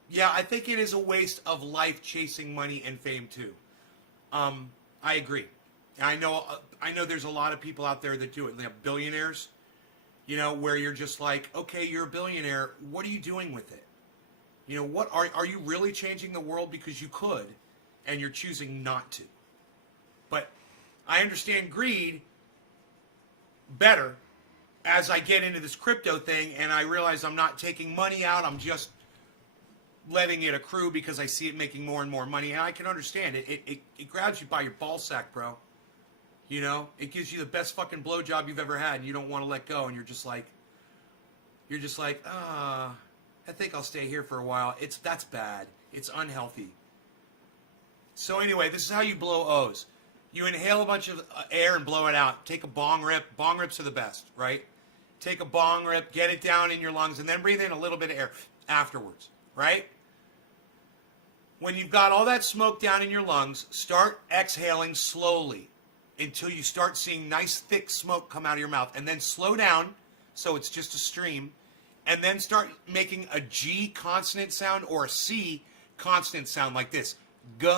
Yeah, I think it is a waste of life chasing money and fame too. I agree. I know there's a lot of people out there that do it. They have billionaires, you know, where you're just like, okay, you're a billionaire. What are you doing with it? You know, what are you really changing the world because you could, and you're choosing not to? But I understand greed, better as I get into this crypto thing and I realize I'm not taking money out, I'm just letting it accrue because I see it making more and more money, and I can understand it. It grabs you by your ball sack, bro. You know, it gives you the best fucking blowjob you've ever had, and you don't want to let go, and you're just like, I think I'll stay here for a while. That's bad. It's unhealthy. So anyway, this is how you blow O's. You inhale a bunch of air and blow it out. Take a bong rip. Bong rips are the best, right? Take a bong rip, get it down in your lungs, and then breathe in a little bit of air afterwards, right? When you've got all that smoke down in your lungs, start exhaling slowly until you start seeing nice thick smoke come out of your mouth, and then slow down so it's just a stream, and then start making a G consonant sound or a C consonant sound like this. G,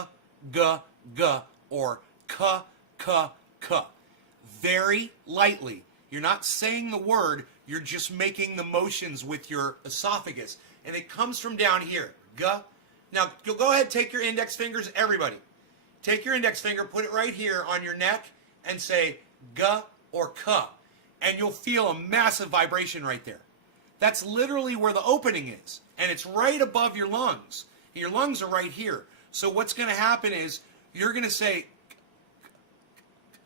G, G, or K, K, K. Very lightly. You're not saying the word, you're just making the motions with your esophagus. And it comes from down here. G. Now, go ahead, take your index fingers, everybody. Take your index finger, put it right here on your neck, and say G or K. And you'll feel a massive vibration right there. That's literally where the opening is. And it's right above your lungs. Your lungs are right here. So what's going to happen is you're going to say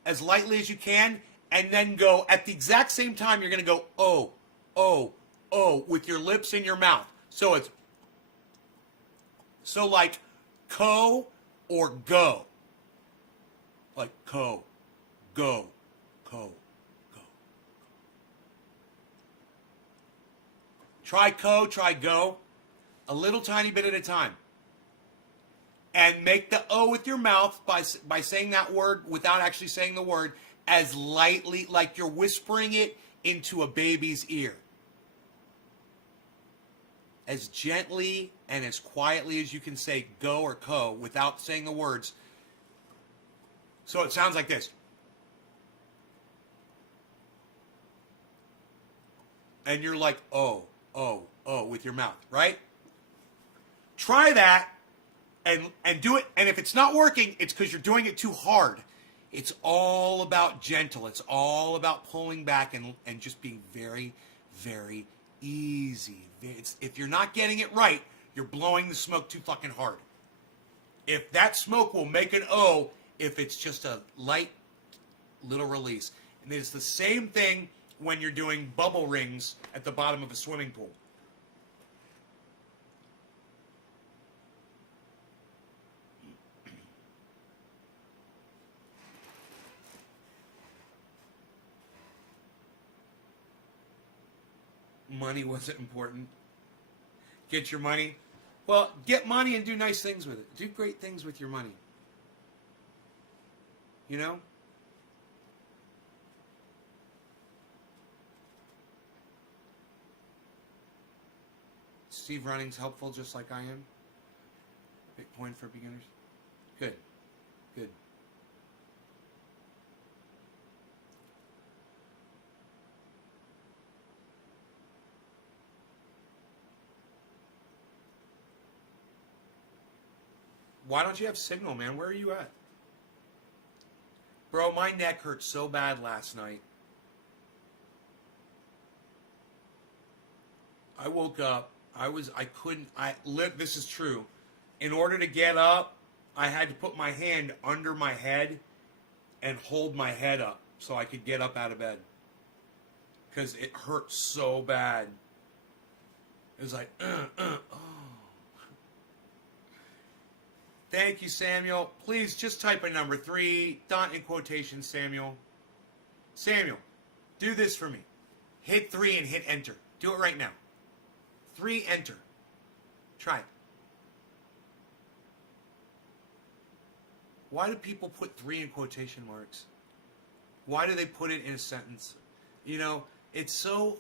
as lightly as you can, and then go at the exact same time you're going to go oh, oh, oh with your lips in your mouth. So it's like co or go. Like co, go, co, go. Try co, try go. A little tiny bit at a time. And make the O with your mouth by saying that word without actually saying the word as lightly, like you're whispering it into a baby's ear. As gently and as quietly as you can say go or co without saying the words. So it sounds like this. And you're like, oh, oh, oh, with your mouth, right? Try that. And do it, and if it's not working, it's because you're doing it too hard. It's all about gentle. It's all about pulling back and just being very, very easy. If you're not getting it right, you're blowing the smoke too fucking hard. If that smoke will make an O, if it's just a light little release. And it's the same thing when you're doing bubble rings at the bottom of a swimming pool. Money wasn't important. Get your money. Well, get money and do nice things with it. Do great things with your money. You know? Steve Running's helpful just like I am. Bitcoin for beginners. Good. Good. Why don't you have signal, man? Where are you at? Bro, my neck hurt so bad last night. I woke up. This is true. In order to get up, I had to put my hand under my head and hold my head up so I could get up out of bed. Because it hurt so bad. It was like, oh. Thank you, Samuel. Please just type a number 3, not in quotation, Samuel. Samuel, do this for me. Hit 3 and hit enter. Do it right now. 3, enter. Try it. Why do people put 3 in quotation marks? Why do they put it in a sentence? You know, it's so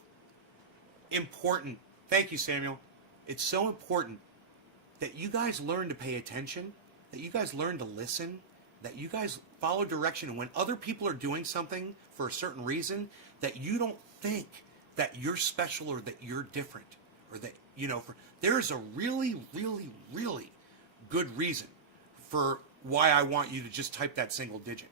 important. Thank you, Samuel. It's so important that you guys learn to pay attention, that you guys learn to listen, that you guys follow direction. And when other people are doing something for a certain reason, that you don't think that you're special or that you're different. Or that, you know, there's a really, really, really good reason for why I want you to just type that single digit.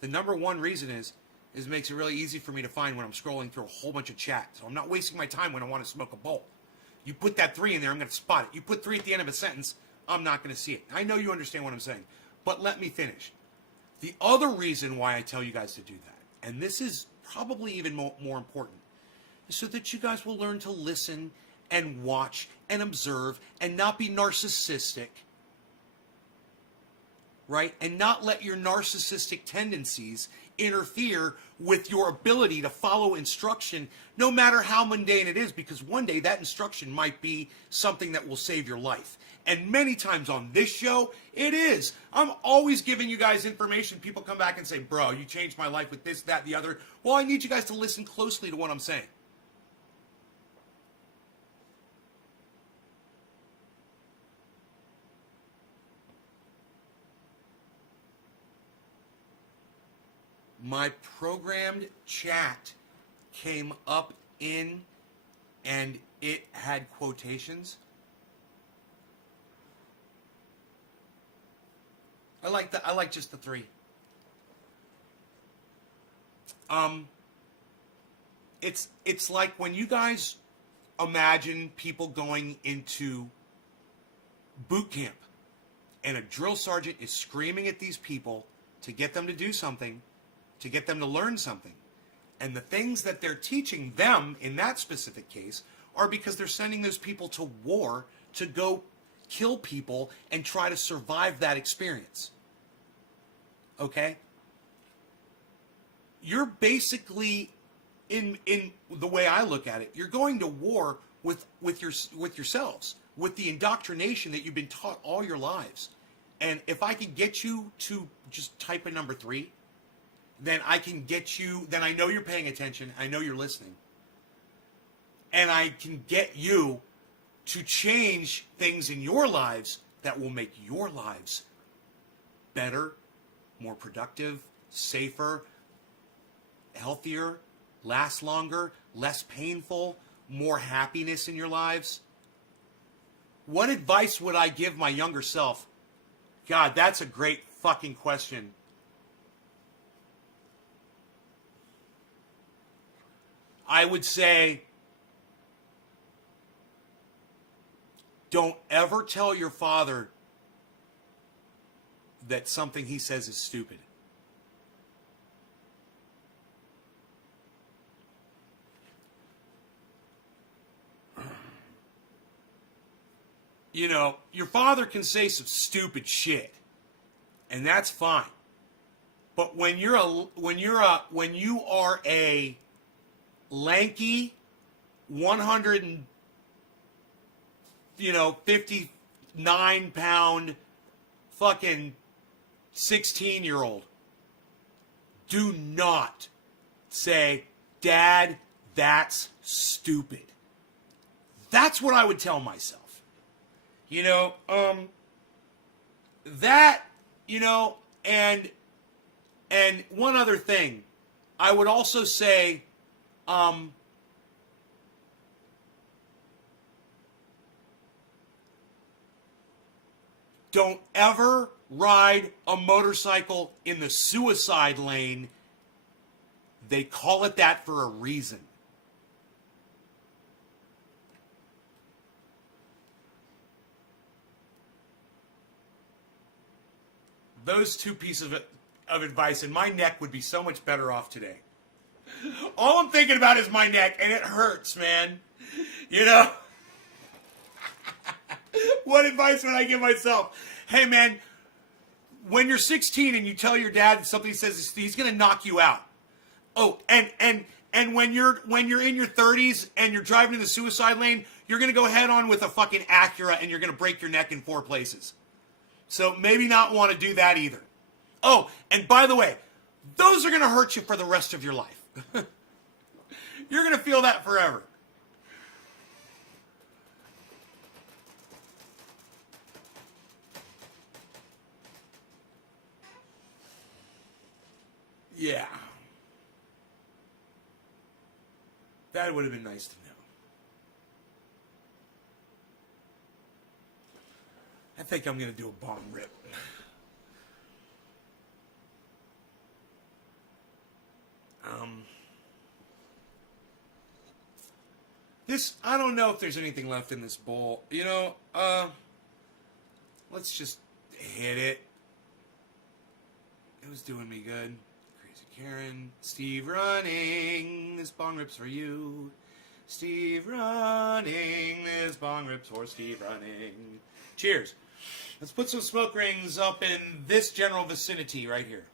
The number one reason is is it makes it really easy for me to find when I'm scrolling through a whole bunch of chat. So I'm not wasting my time when I want to smoke a bowl. You put that 3 in there, I'm going to spot it. You put 3 at the end of a sentence, I'm not going to see it. I know you understand what I'm saying, but let me finish. The other reason why I tell you guys to do that, and this is probably even more important, is so that you guys will learn to listen and watch and observe and not be narcissistic, right? And not let your narcissistic tendencies interfere with your ability to follow instruction, no matter how mundane it is, because one day that instruction might be something that will save your life. And many times on this show, it is. I'm always giving you guys information. People come back and say, bro, you changed my life with this, that, the other. Well, I need you guys to listen closely to what I'm saying. My programmed chat came up in and it had quotations. I like just the 3. It's like when you guys imagine people going into boot camp and a drill sergeant is screaming at these people to get them to do something, to get them to learn something. And the things that they're teaching them in that specific case are because they're sending those people to war to go kill people and try to survive that experience. Okay? You're basically, in the way I look at it, you're going to war with yourselves, with the indoctrination that you've been taught all your lives. And if I can get you to just type in number 3, then I can get you, then I know you're paying attention, I know you're listening. And I can get you to change things in your lives that will make your lives better, more productive, safer, healthier, last longer, less painful, more happiness in your lives. What advice would I give my younger self? God, that's a great fucking question. I would say, don't ever tell your father that something he says is stupid. You know, your father can say some stupid shit, and that's fine. But when you are a lanky 59-pound fucking 16-year-old, do not say, Dad, that's stupid. That's what I would tell myself. And one other thing, I would also say, don't ever ride a motorcycle in the suicide lane. They call it that for a reason. Those 2 pieces of advice, and my neck would be so much better off today. All I'm thinking about is my neck, and it hurts, man. What advice would I give myself? Hey, man, when you're 16 and you tell your dad something he says, he's going to knock you out. Oh, and when you're in your 30s and you're driving in the suicide lane, you're going to go head on with a fucking Acura and you're going to break your neck in 4 places. So maybe not want to do that either. Oh, and by the way, those are going to hurt you for the rest of your life. You're going to feel that forever. Yeah. That would have been nice to know. I think I'm going to do a bomb rip. This, I don't know if there's anything left in this bowl. You know, let's just hit it. It was doing me good. Crazy Karen. Steve running. This bong rips for you. Steve running. This bong rips for Steve running. Cheers. Let's put some smoke rings up in this general vicinity right here.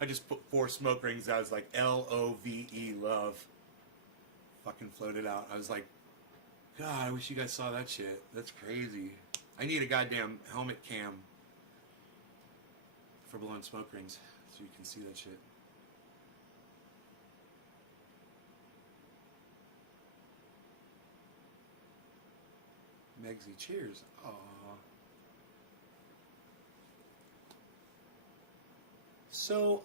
I just put 4 smoke rings out. I was like, Love. Love. Fucking floated out. I was like, God, I wish you guys saw that shit. That's crazy. I need a goddamn helmet cam for blowing smoke rings so you can see that shit. Megsy, cheers. Aww. So,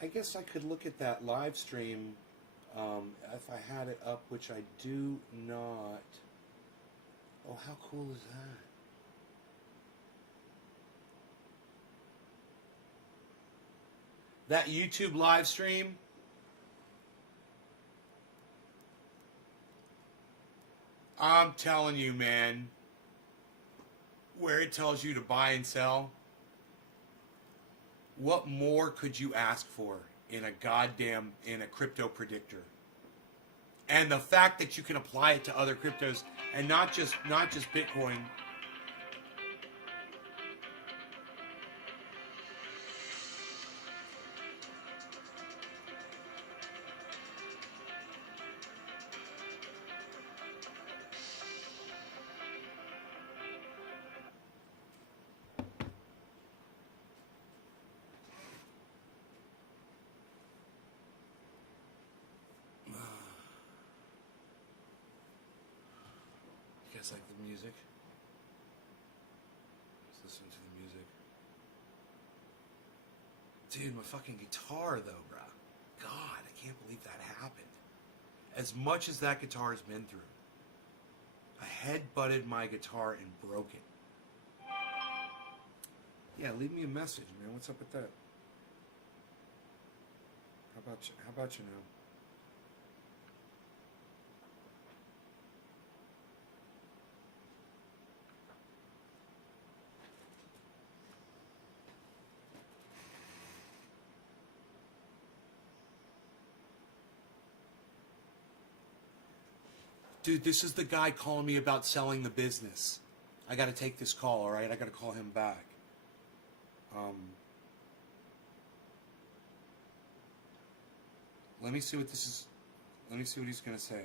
I guess I could look at that live stream if I had it up, which I do not. Oh, how cool is that? That YouTube live stream. I'm telling you, man, where it tells you to buy and sell, what more could you ask for in a crypto predictor? And the fact that you can apply it to other cryptos and not just Bitcoin. Like the music. Let's listen to the music. Dude, my fucking guitar though, bruh. God, I can't believe that happened. As much as that guitar has been through, I head-butted my guitar and broke it. Yeah, leave me a message, man. What's up with that? How about you now? Dude, this is the guy calling me about selling the business. I got to take this call, all right? I got to call him back. Let me see what this is. Let me see what he's going to say.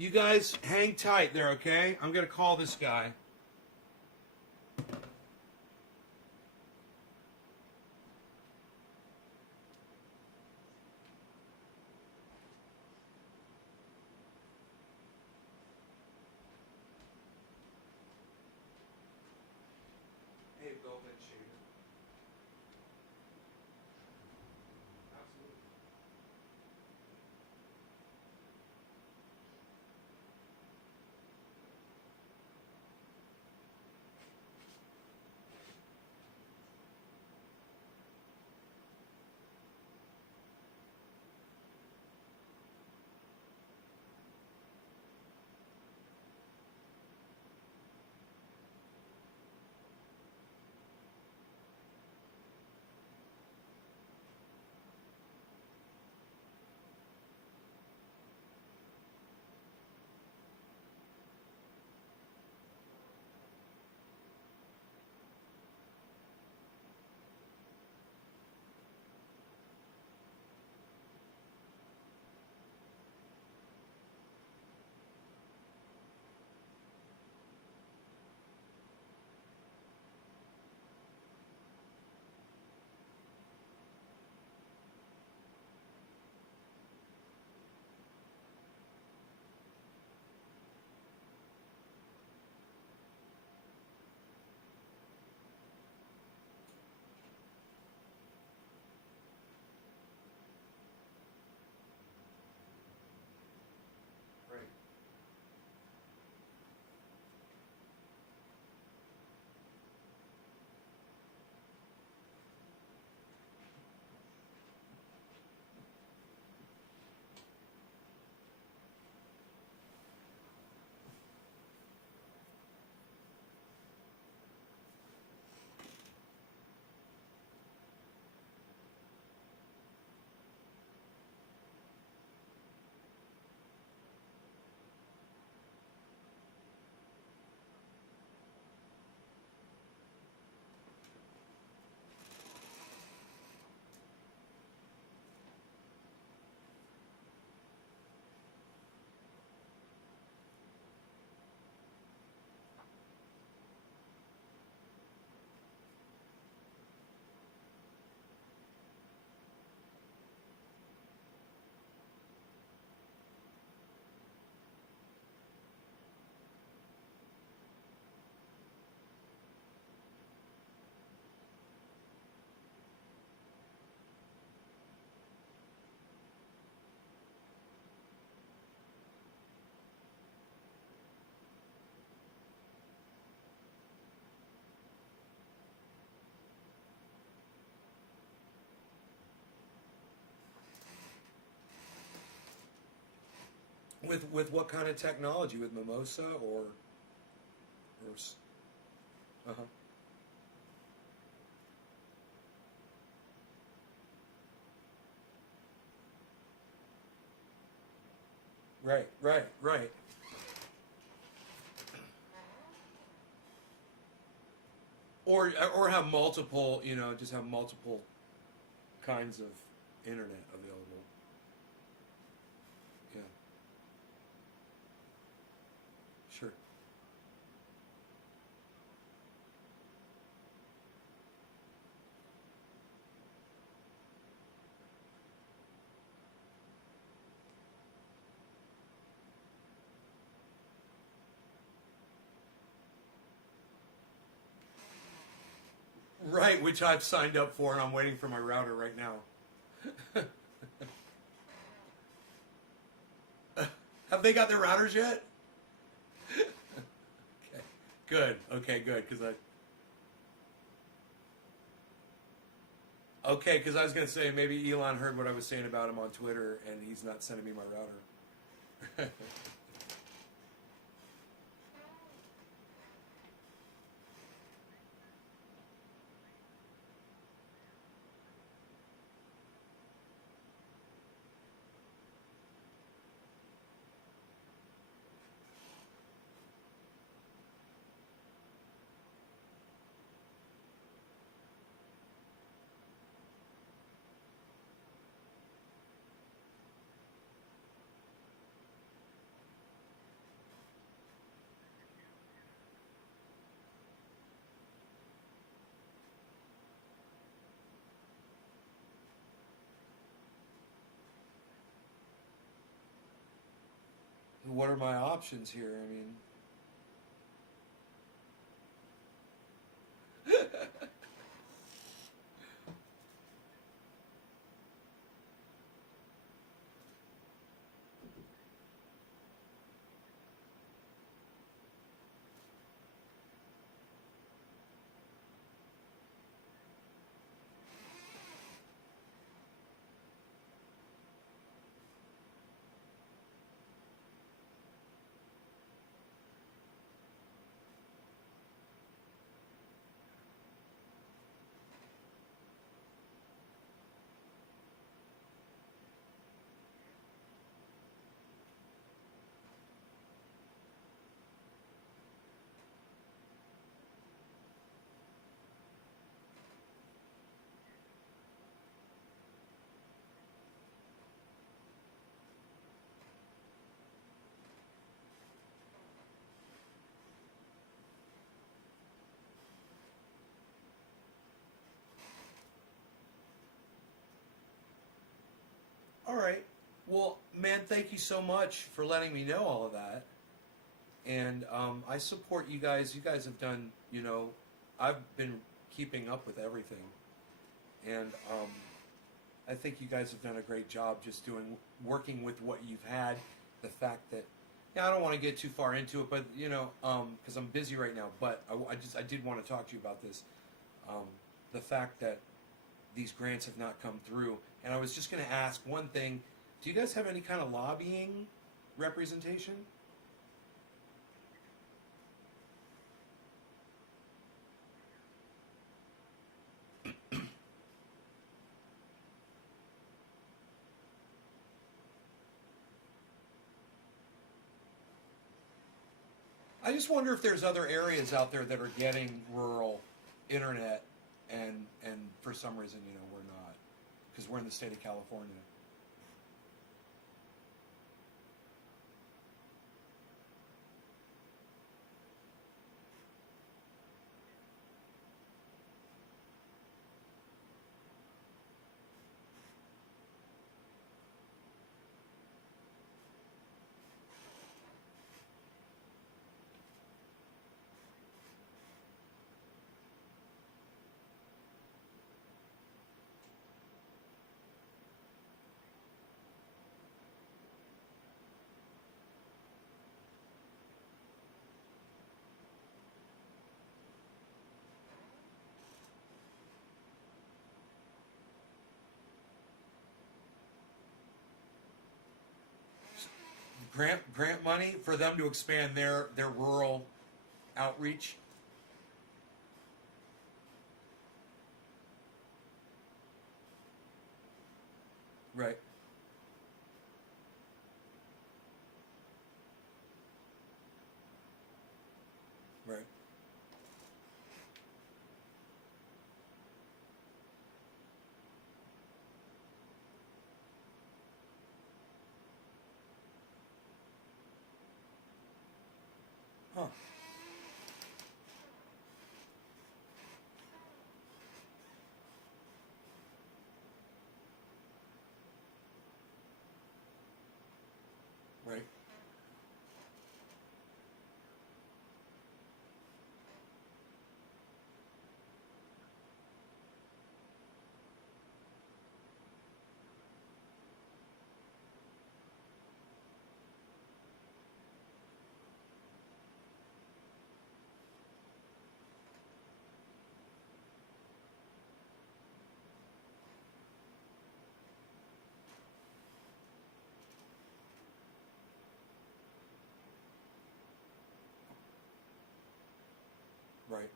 You guys hang tight there, okay? I'm going to call this guy. Hey, Velvet Shader. Absolutely. With what kind of technology? With Mimosa or uh-huh. Right. Or have multiple, just have multiple kinds of internet available. Yeah, sure. Right, which I've signed up for, and I'm waiting for my router right now. Have they got their routers yet? Okay, good. Okay, good. Because I was gonna say maybe Elon heard what I was saying about him on Twitter, and he's not sending me my router. What are my options here? I mean, all right. Well, man, thank you so much for letting me know all of that. And I support you guys. You guys have done, I've been keeping up with everything. And I think you guys have done a great job just working with what you've had. The fact that, I don't want to get too far into it, but, because I'm busy right now. But I did want to talk to you about this. The fact that these grants have not come through. And I was just going to ask one thing. Do you guys have any kind of lobbying representation? I just wonder if there's other areas out there that are getting rural internet, and for some reason, we're not, because we're in the state of California. grant money for them to expand their rural outreach. Right. Right. Huh. Right. Right.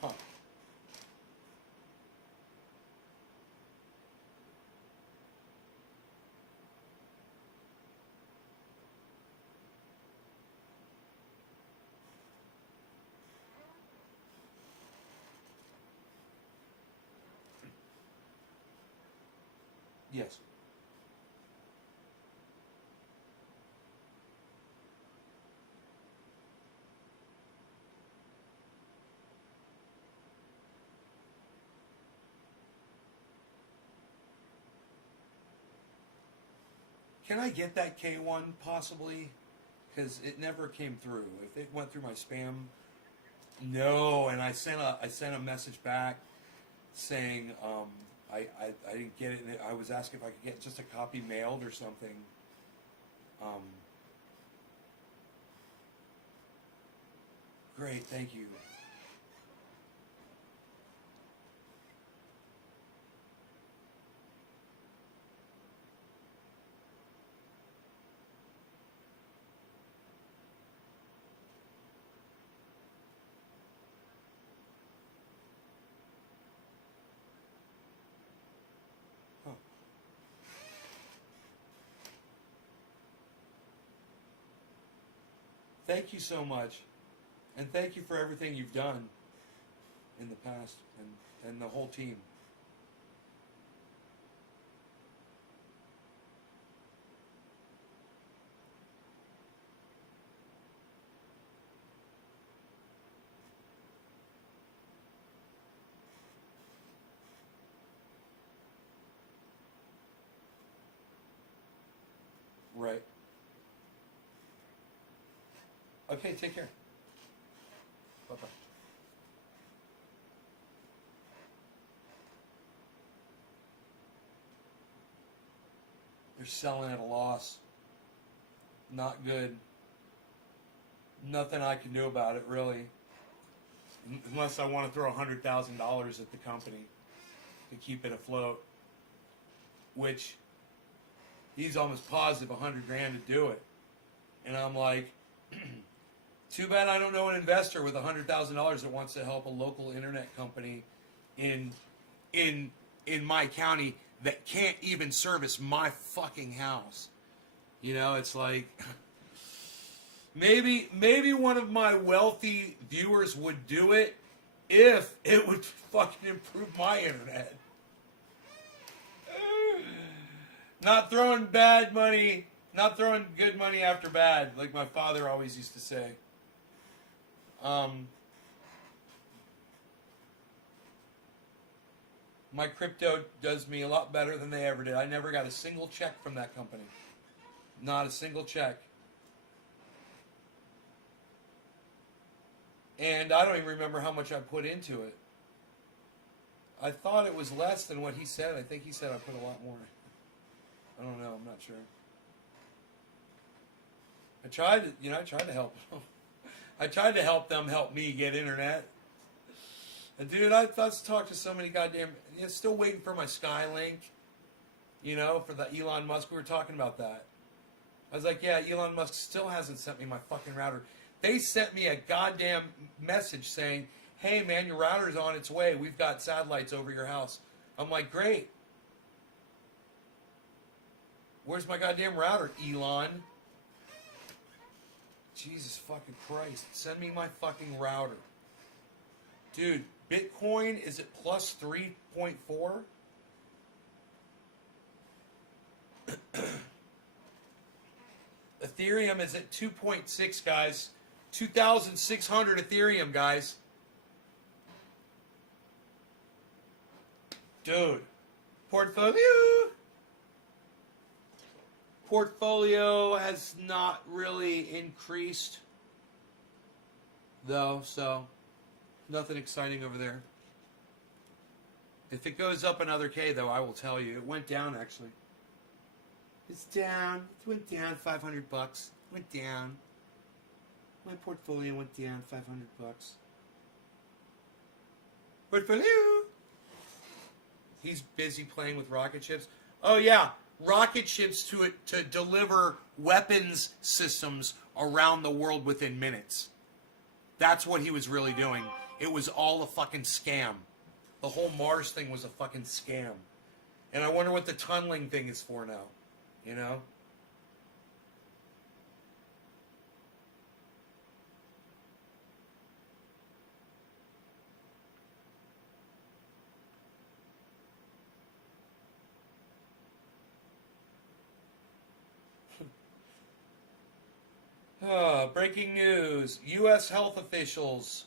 Huh. Yes. Can I get that K1 possibly? Because it never came through. If it went through my spam, no. And I sent a message back saying I didn't get it. And I was asking if I could get just a copy mailed or something. Um, Great, thank you. Huh. Thank you so much, and thank you for everything you've done in the past, and the whole team. Right. Okay, take care. Bye bye. They're selling at a loss. Not good. Nothing I can do about it, really. Unless I want to throw $100,000 at the company to keep it afloat. Which he's almost positive 100 grand to do it. And I'm like, too bad I don't know an investor with $100,000 that wants to help a local internet company in in in my county that can't even service my fucking house. You know, it's like maybe one of my wealthy viewers would do it if it would fucking improve my internet. Not throwing bad money, not throwing good money after bad, like my father always used to say. Um, my crypto does me a lot better than they ever did. I never got a single check from that company. Not a single check. And I don't even remember how much I put into it. I thought it was less than what he said. I think he said I put a lot more. I don't know. I'm not sure. I tried to help them. I tried to help them help me get internet. And dude, I've talked to so many goddamn. Still waiting for my Skylink. For the Elon Musk. We were talking about that. I was like, yeah, Elon Musk still hasn't sent me my fucking router. They sent me a goddamn message saying, hey man, your router's on its way. We've got satellites over your house. I'm like, great. Where's my goddamn router, Elon? Jesus fucking Christ. Send me my fucking router. Dude, Bitcoin is at plus 3.4. Ethereum is at 2.6, guys. 2,600 Ethereum, guys. Dude. Portfolio has not really increased, though, so nothing exciting over there. If it goes up another K, though, I will tell you. It went down, actually. It's down. It went down $500. Went down. My portfolio went down $500. Portfolio. He's busy playing with rocket ships. Oh yeah, rocket ships to deliver weapons systems around the world within minutes. That's what he was really doing. It was all a fucking scam. The whole Mars thing was a fucking scam. And I wonder what the tunneling thing is for now. You know? Breaking news. U.S. health officials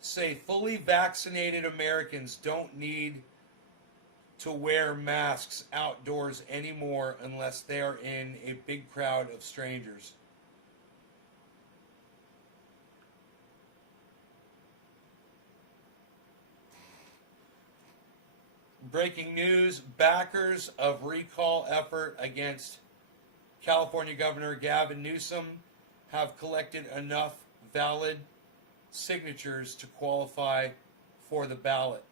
say fully vaccinated Americans don't need to wear masks outdoors anymore unless they are in a big crowd of strangers. Breaking news. Backers of recall effort against California Governor Gavin Newsom have collected enough valid signatures to qualify for the ballot.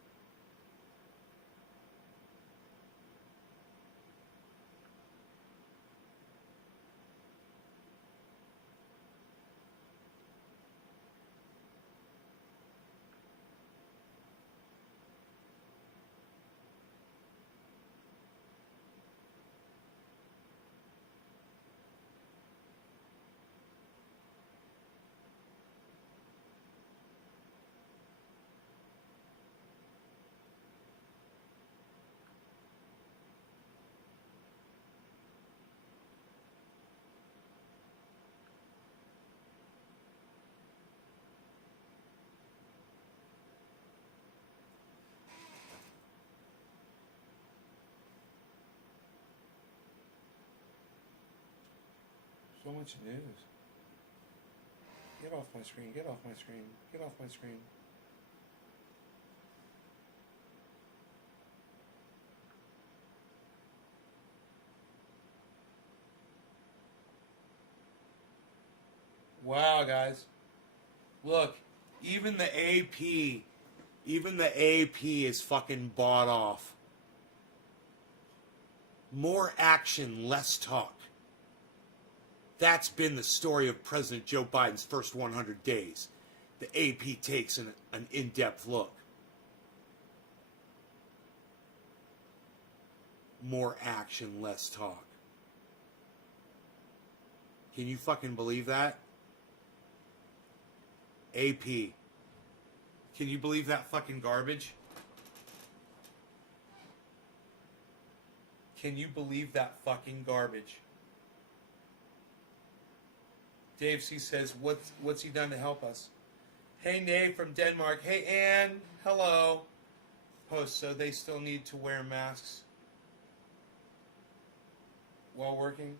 So much news. Get off my screen, get off my screen, get off my screen. Wow, guys. Look, even the AP is fucking bought off. More action, less talk. That's been the story of President Joe Biden's first 100 days. The AP takes an in-depth look. More action, less talk. Can you fucking believe that? AP. Can you believe that fucking garbage? Can you believe that fucking garbage? Dave C says, what's he done to help us? Hey, Nave from Denmark. Hey, Ann. Hello. Post, so they still need to wear masks while working?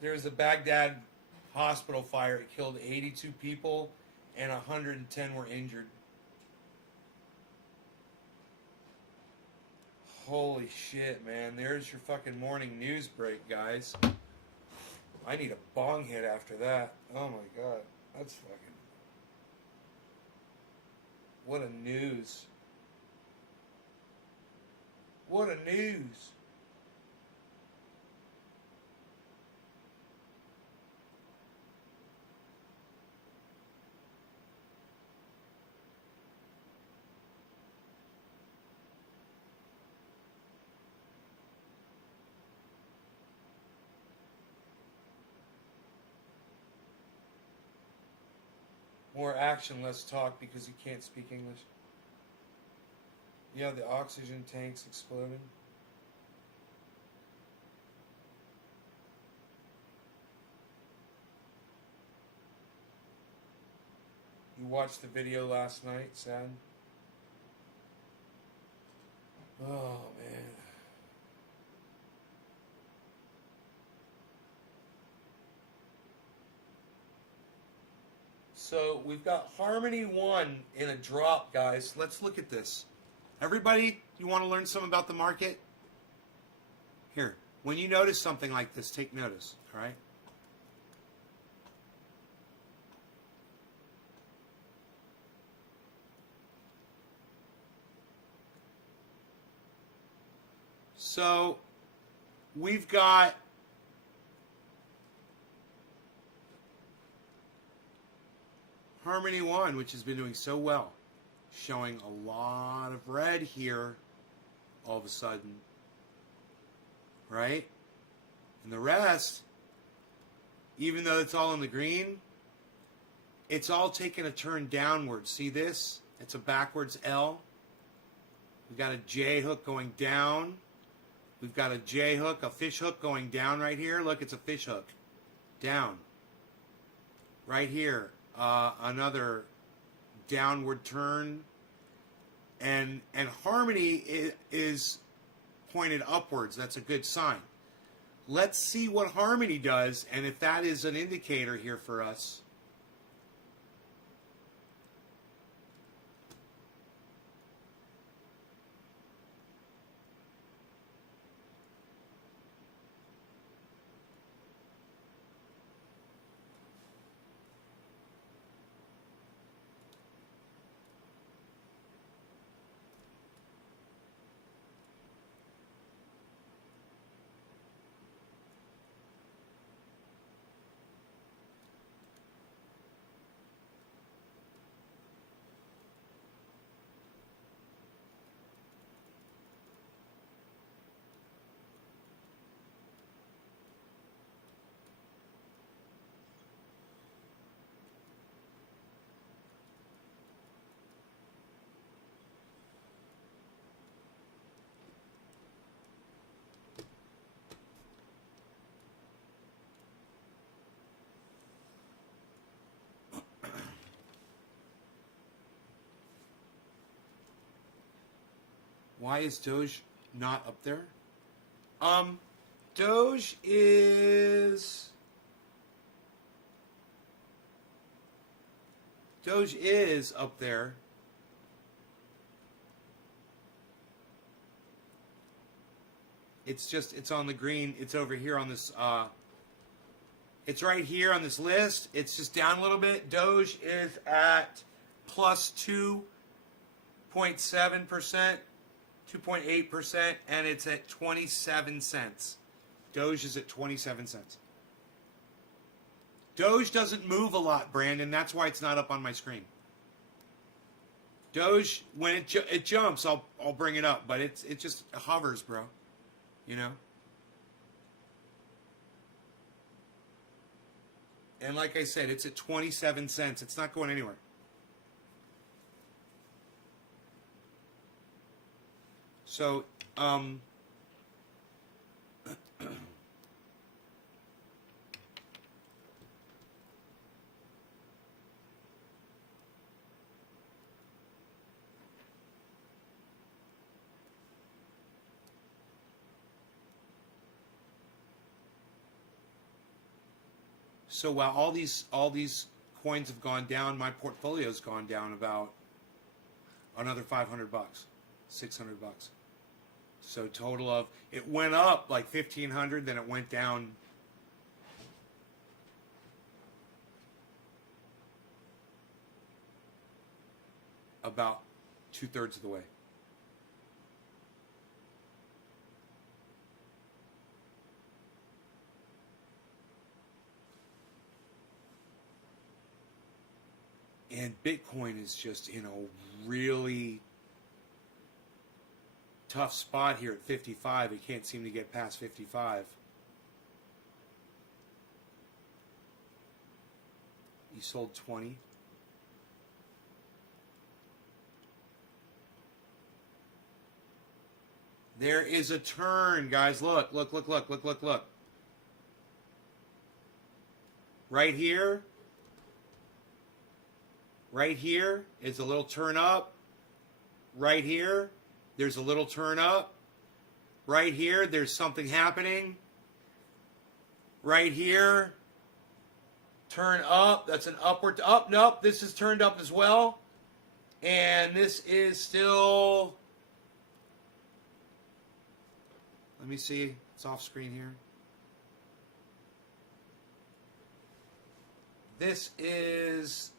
There was a Baghdad hospital fire. It killed 82 people and 110 were injured. Holy shit, man. There's your fucking morning news break, guys. I need a bong hit after that. Oh my god. That's fucking... What a news. What a news. More action, less talk because you can't speak English. Yeah, the oxygen tanks exploded. You watched the video last night, sad? Oh, man. So we've got Harmony 1 in a drop, guys. Let's look at this. Everybody, you want to learn something about the market? Here, when you notice something like this, take notice, all right? So we've got Harmony 1, which has been doing so well, showing a lot of red here all of a sudden, right? And the rest, even though it's all in the green, it's all taking a turn downward. See this? It's a backwards L. We've got a J hook going down. We've got a J hook, a fish hook going down right here. Look, it's a fish hook. Down. Right here. Another downward turn. And Harmony is pointed upwards. That's a good sign. Let's see what Harmony does, and if that is an indicator here for us. Why is Doge not up there? Doge is up there. It's on the green. It's over here on this, it's right here on this list. It's just down a little bit. Doge is at plus 2.7%. 2.8%, and it's at 27 cents. Doge is at 27 cents. Doge doesn't move a lot, Brandon. That's why it's not up on my screen. Doge, when it jumps, I'll bring it up, but it just hovers, bro. You know? And like I said, it's at 27 cents. It's not going anywhere. So, so while all these coins have gone down, my portfolio's gone down about another $500, $600. So total of, it went up like 1,500, then it went down about 2/3 of the way. And Bitcoin is just in a really tough spot here at 55. It can't seem to get past 55. You sold 20. There is a turn, guys. Look, look, look, look, look, look, look. Right here. Right here is a little turn up. Right here, there's a little turn up. Right here, there's something happening. Right here, turn up. That's an upward up. Nope, this is turned up as well. And this is still... Let me see. It's off screen here. This is...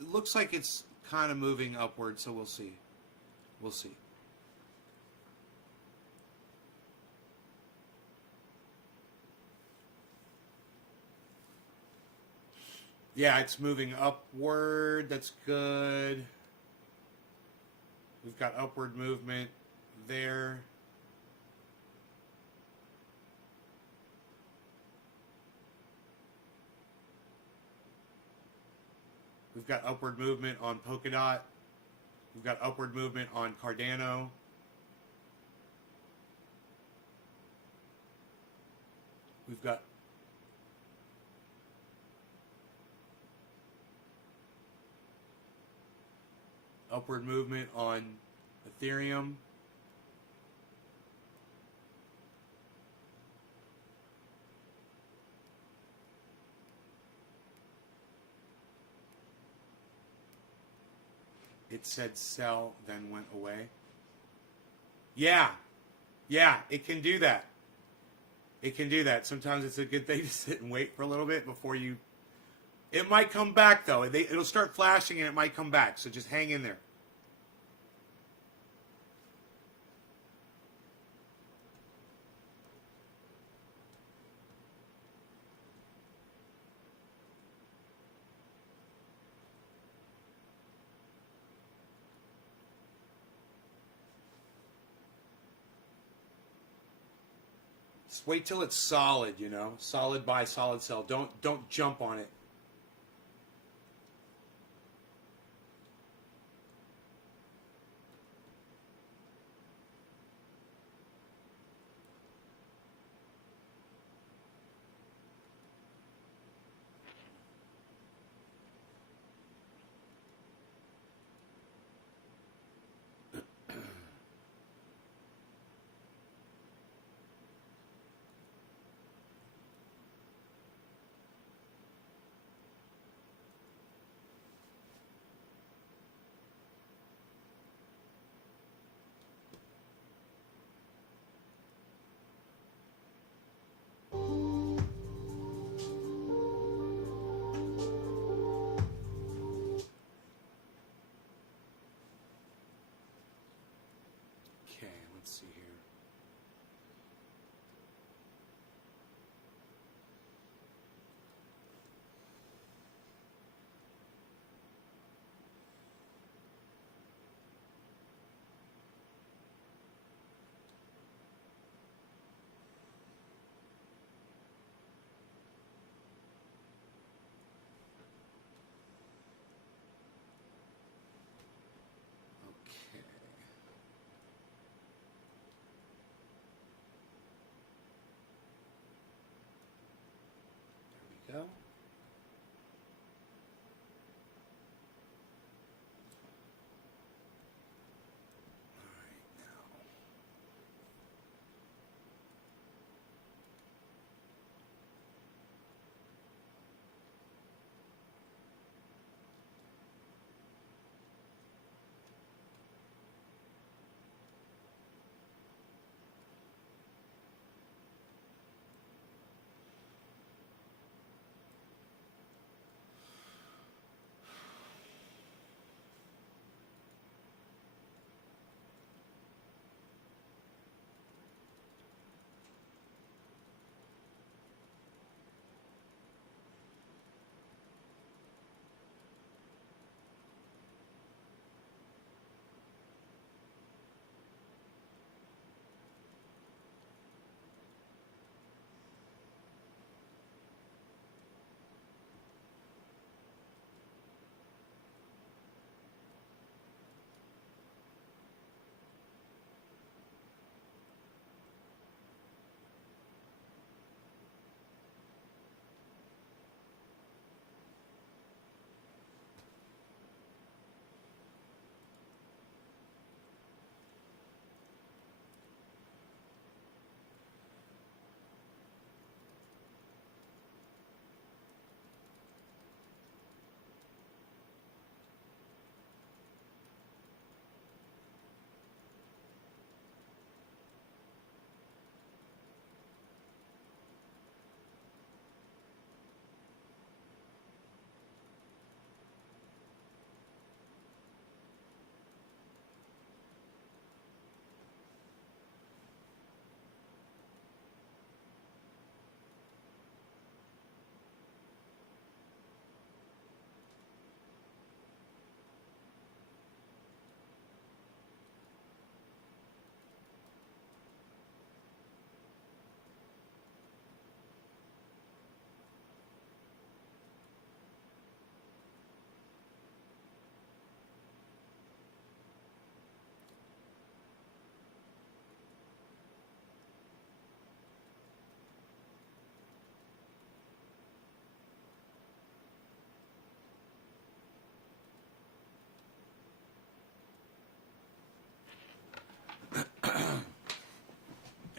It looks like it's kind of moving upward, so we'll see. We'll see. Yeah, it's moving upward. That's good. We've got upward movement there. We've got upward movement on Polkadot. We've got upward movement on Cardano. We've got upward movement on Ethereum. It said sell, then went away. Yeah, it can do that. It can do that. Sometimes it's a good thing to sit and wait for a little bit before you... It might come back, though. It'll start flashing and it might come back, so just hang in there. Just wait till it's solid, you know. Solid buy, solid sell. Don't jump on it. Okay, let's see here. Okay. There we go. All right, now.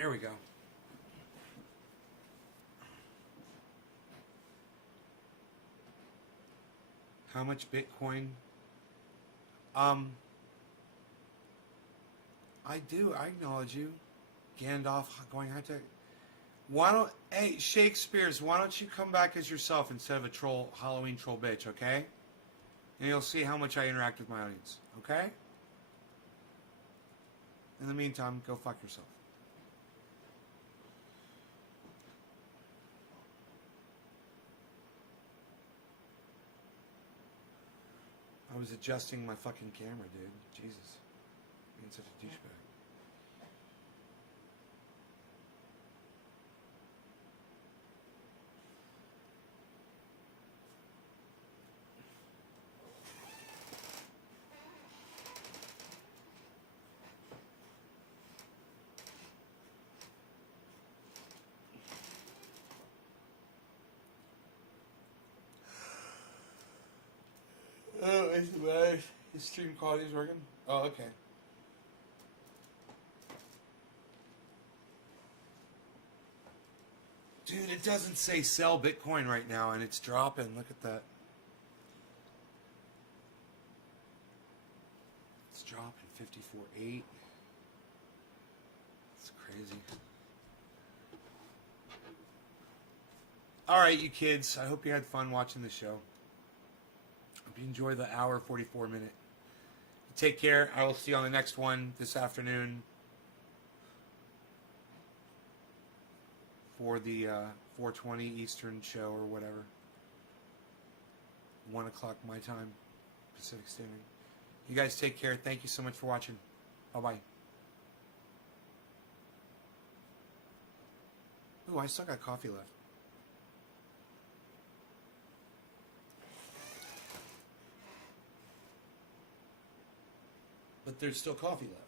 There we go. How much Bitcoin? I do. I acknowledge you. Gandalf going high tech. Hey, Shakespeare's, why don't you come back as yourself instead of a troll, Halloween troll bitch, okay? And you'll see how much I interact with my audience, okay? In the meantime, go fuck yourself. I was adjusting my fucking camera, dude. Jesus. Being such a douchebag. Oh, the stream quality is working? Oh, okay. Dude, it doesn't say sell Bitcoin right now, and it's dropping. Look at that. It's dropping 54.8. It's crazy. All right, you kids. I hope you had fun watching the show. Hope you enjoy the hour 44 minute. Take care. I will see you on the next one this afternoon for the 4:20 Eastern show or whatever. 1 o'clock my time, Pacific Standard. You guys take care. Thank you so much for watching. Bye-bye. Ooh, I still got coffee left. But there's still coffee left.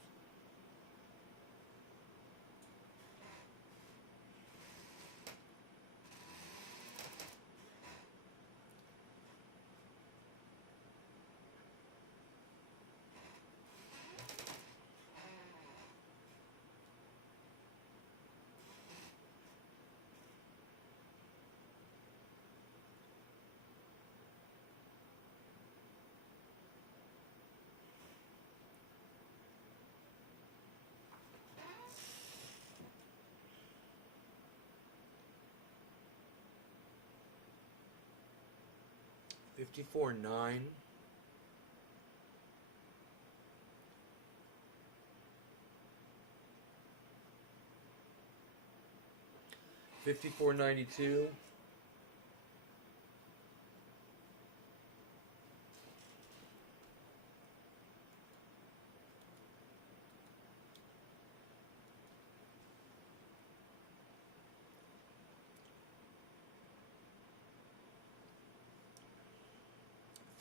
$54.9. $54.92.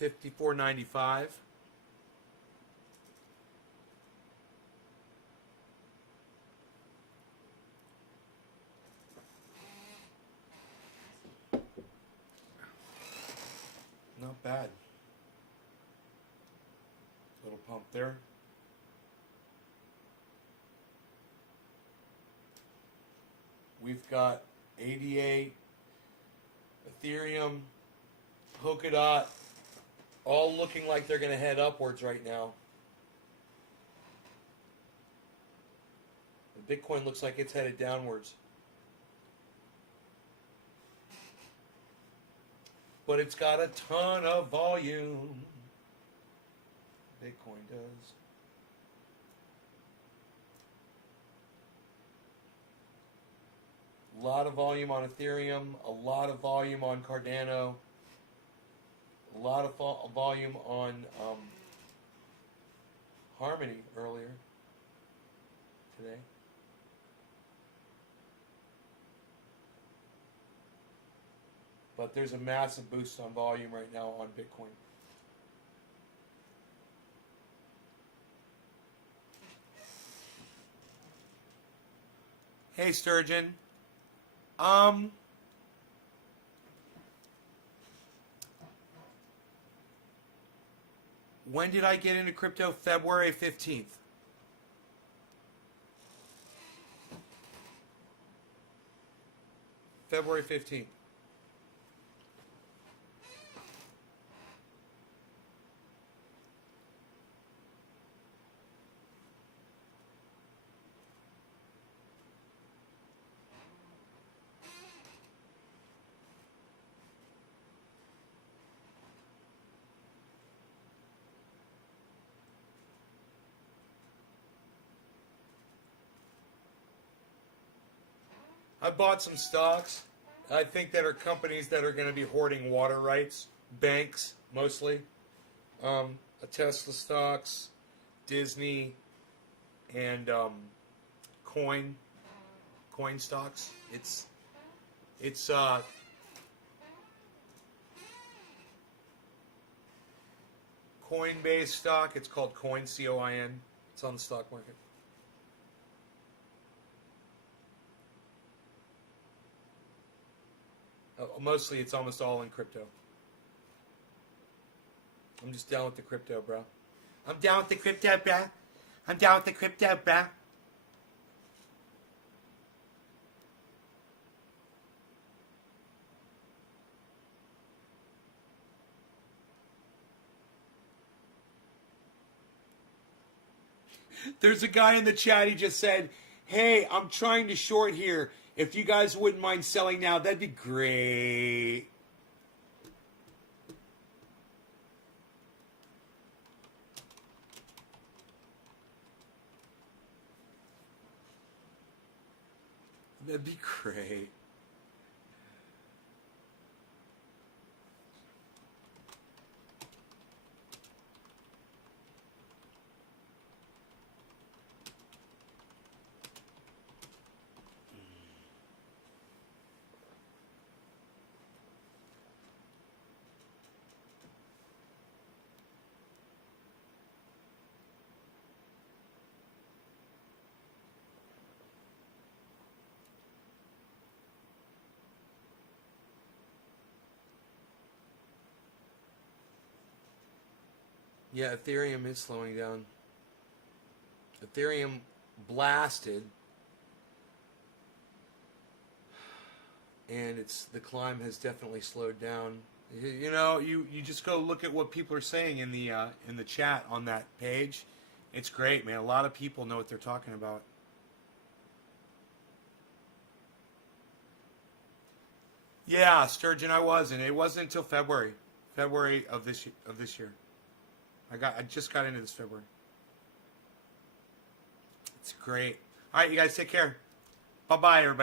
$54.95. Not bad. Little pump there. We've got ADA, Ethereum, Polkadot, all looking like they're going to head upwards right now. The Bitcoin looks like it's headed downwards. But it's got a ton of volume. Bitcoin does. A lot of volume on Ethereum, a lot of volume on Cardano, a lot of volume on Harmony earlier today. But there's a massive boost on volume right now on Bitcoin. Hey, Sturgeon. When did I get into crypto? February 15th. February 15th. I bought some stocks. I think that are companies that are going to be hoarding water rights, banks mostly, a Tesla stocks, Disney, and coin stocks. It's Coinbase stock. It's called Coin, COIN. It's on the stock market. Mostly, it's almost all in crypto. I'm just down with the crypto, bro. I'm down with the crypto, bro. I'm down with the crypto, bro. There's a guy in the chat. He just said, "Hey, I'm trying to short here. If you guys wouldn't mind selling now, that'd be great." That'd be great. Yeah, Ethereum is slowing down. Ethereum blasted, and the climb has definitely slowed down. You know, you just go look at what people are saying in the chat on that page. It's great, man. A lot of people know what they're talking about. Yeah, Sturgeon, I wasn't. It wasn't until February of this year. I just got into this February. It's great. All right, you guys take care. Bye-bye, everybody.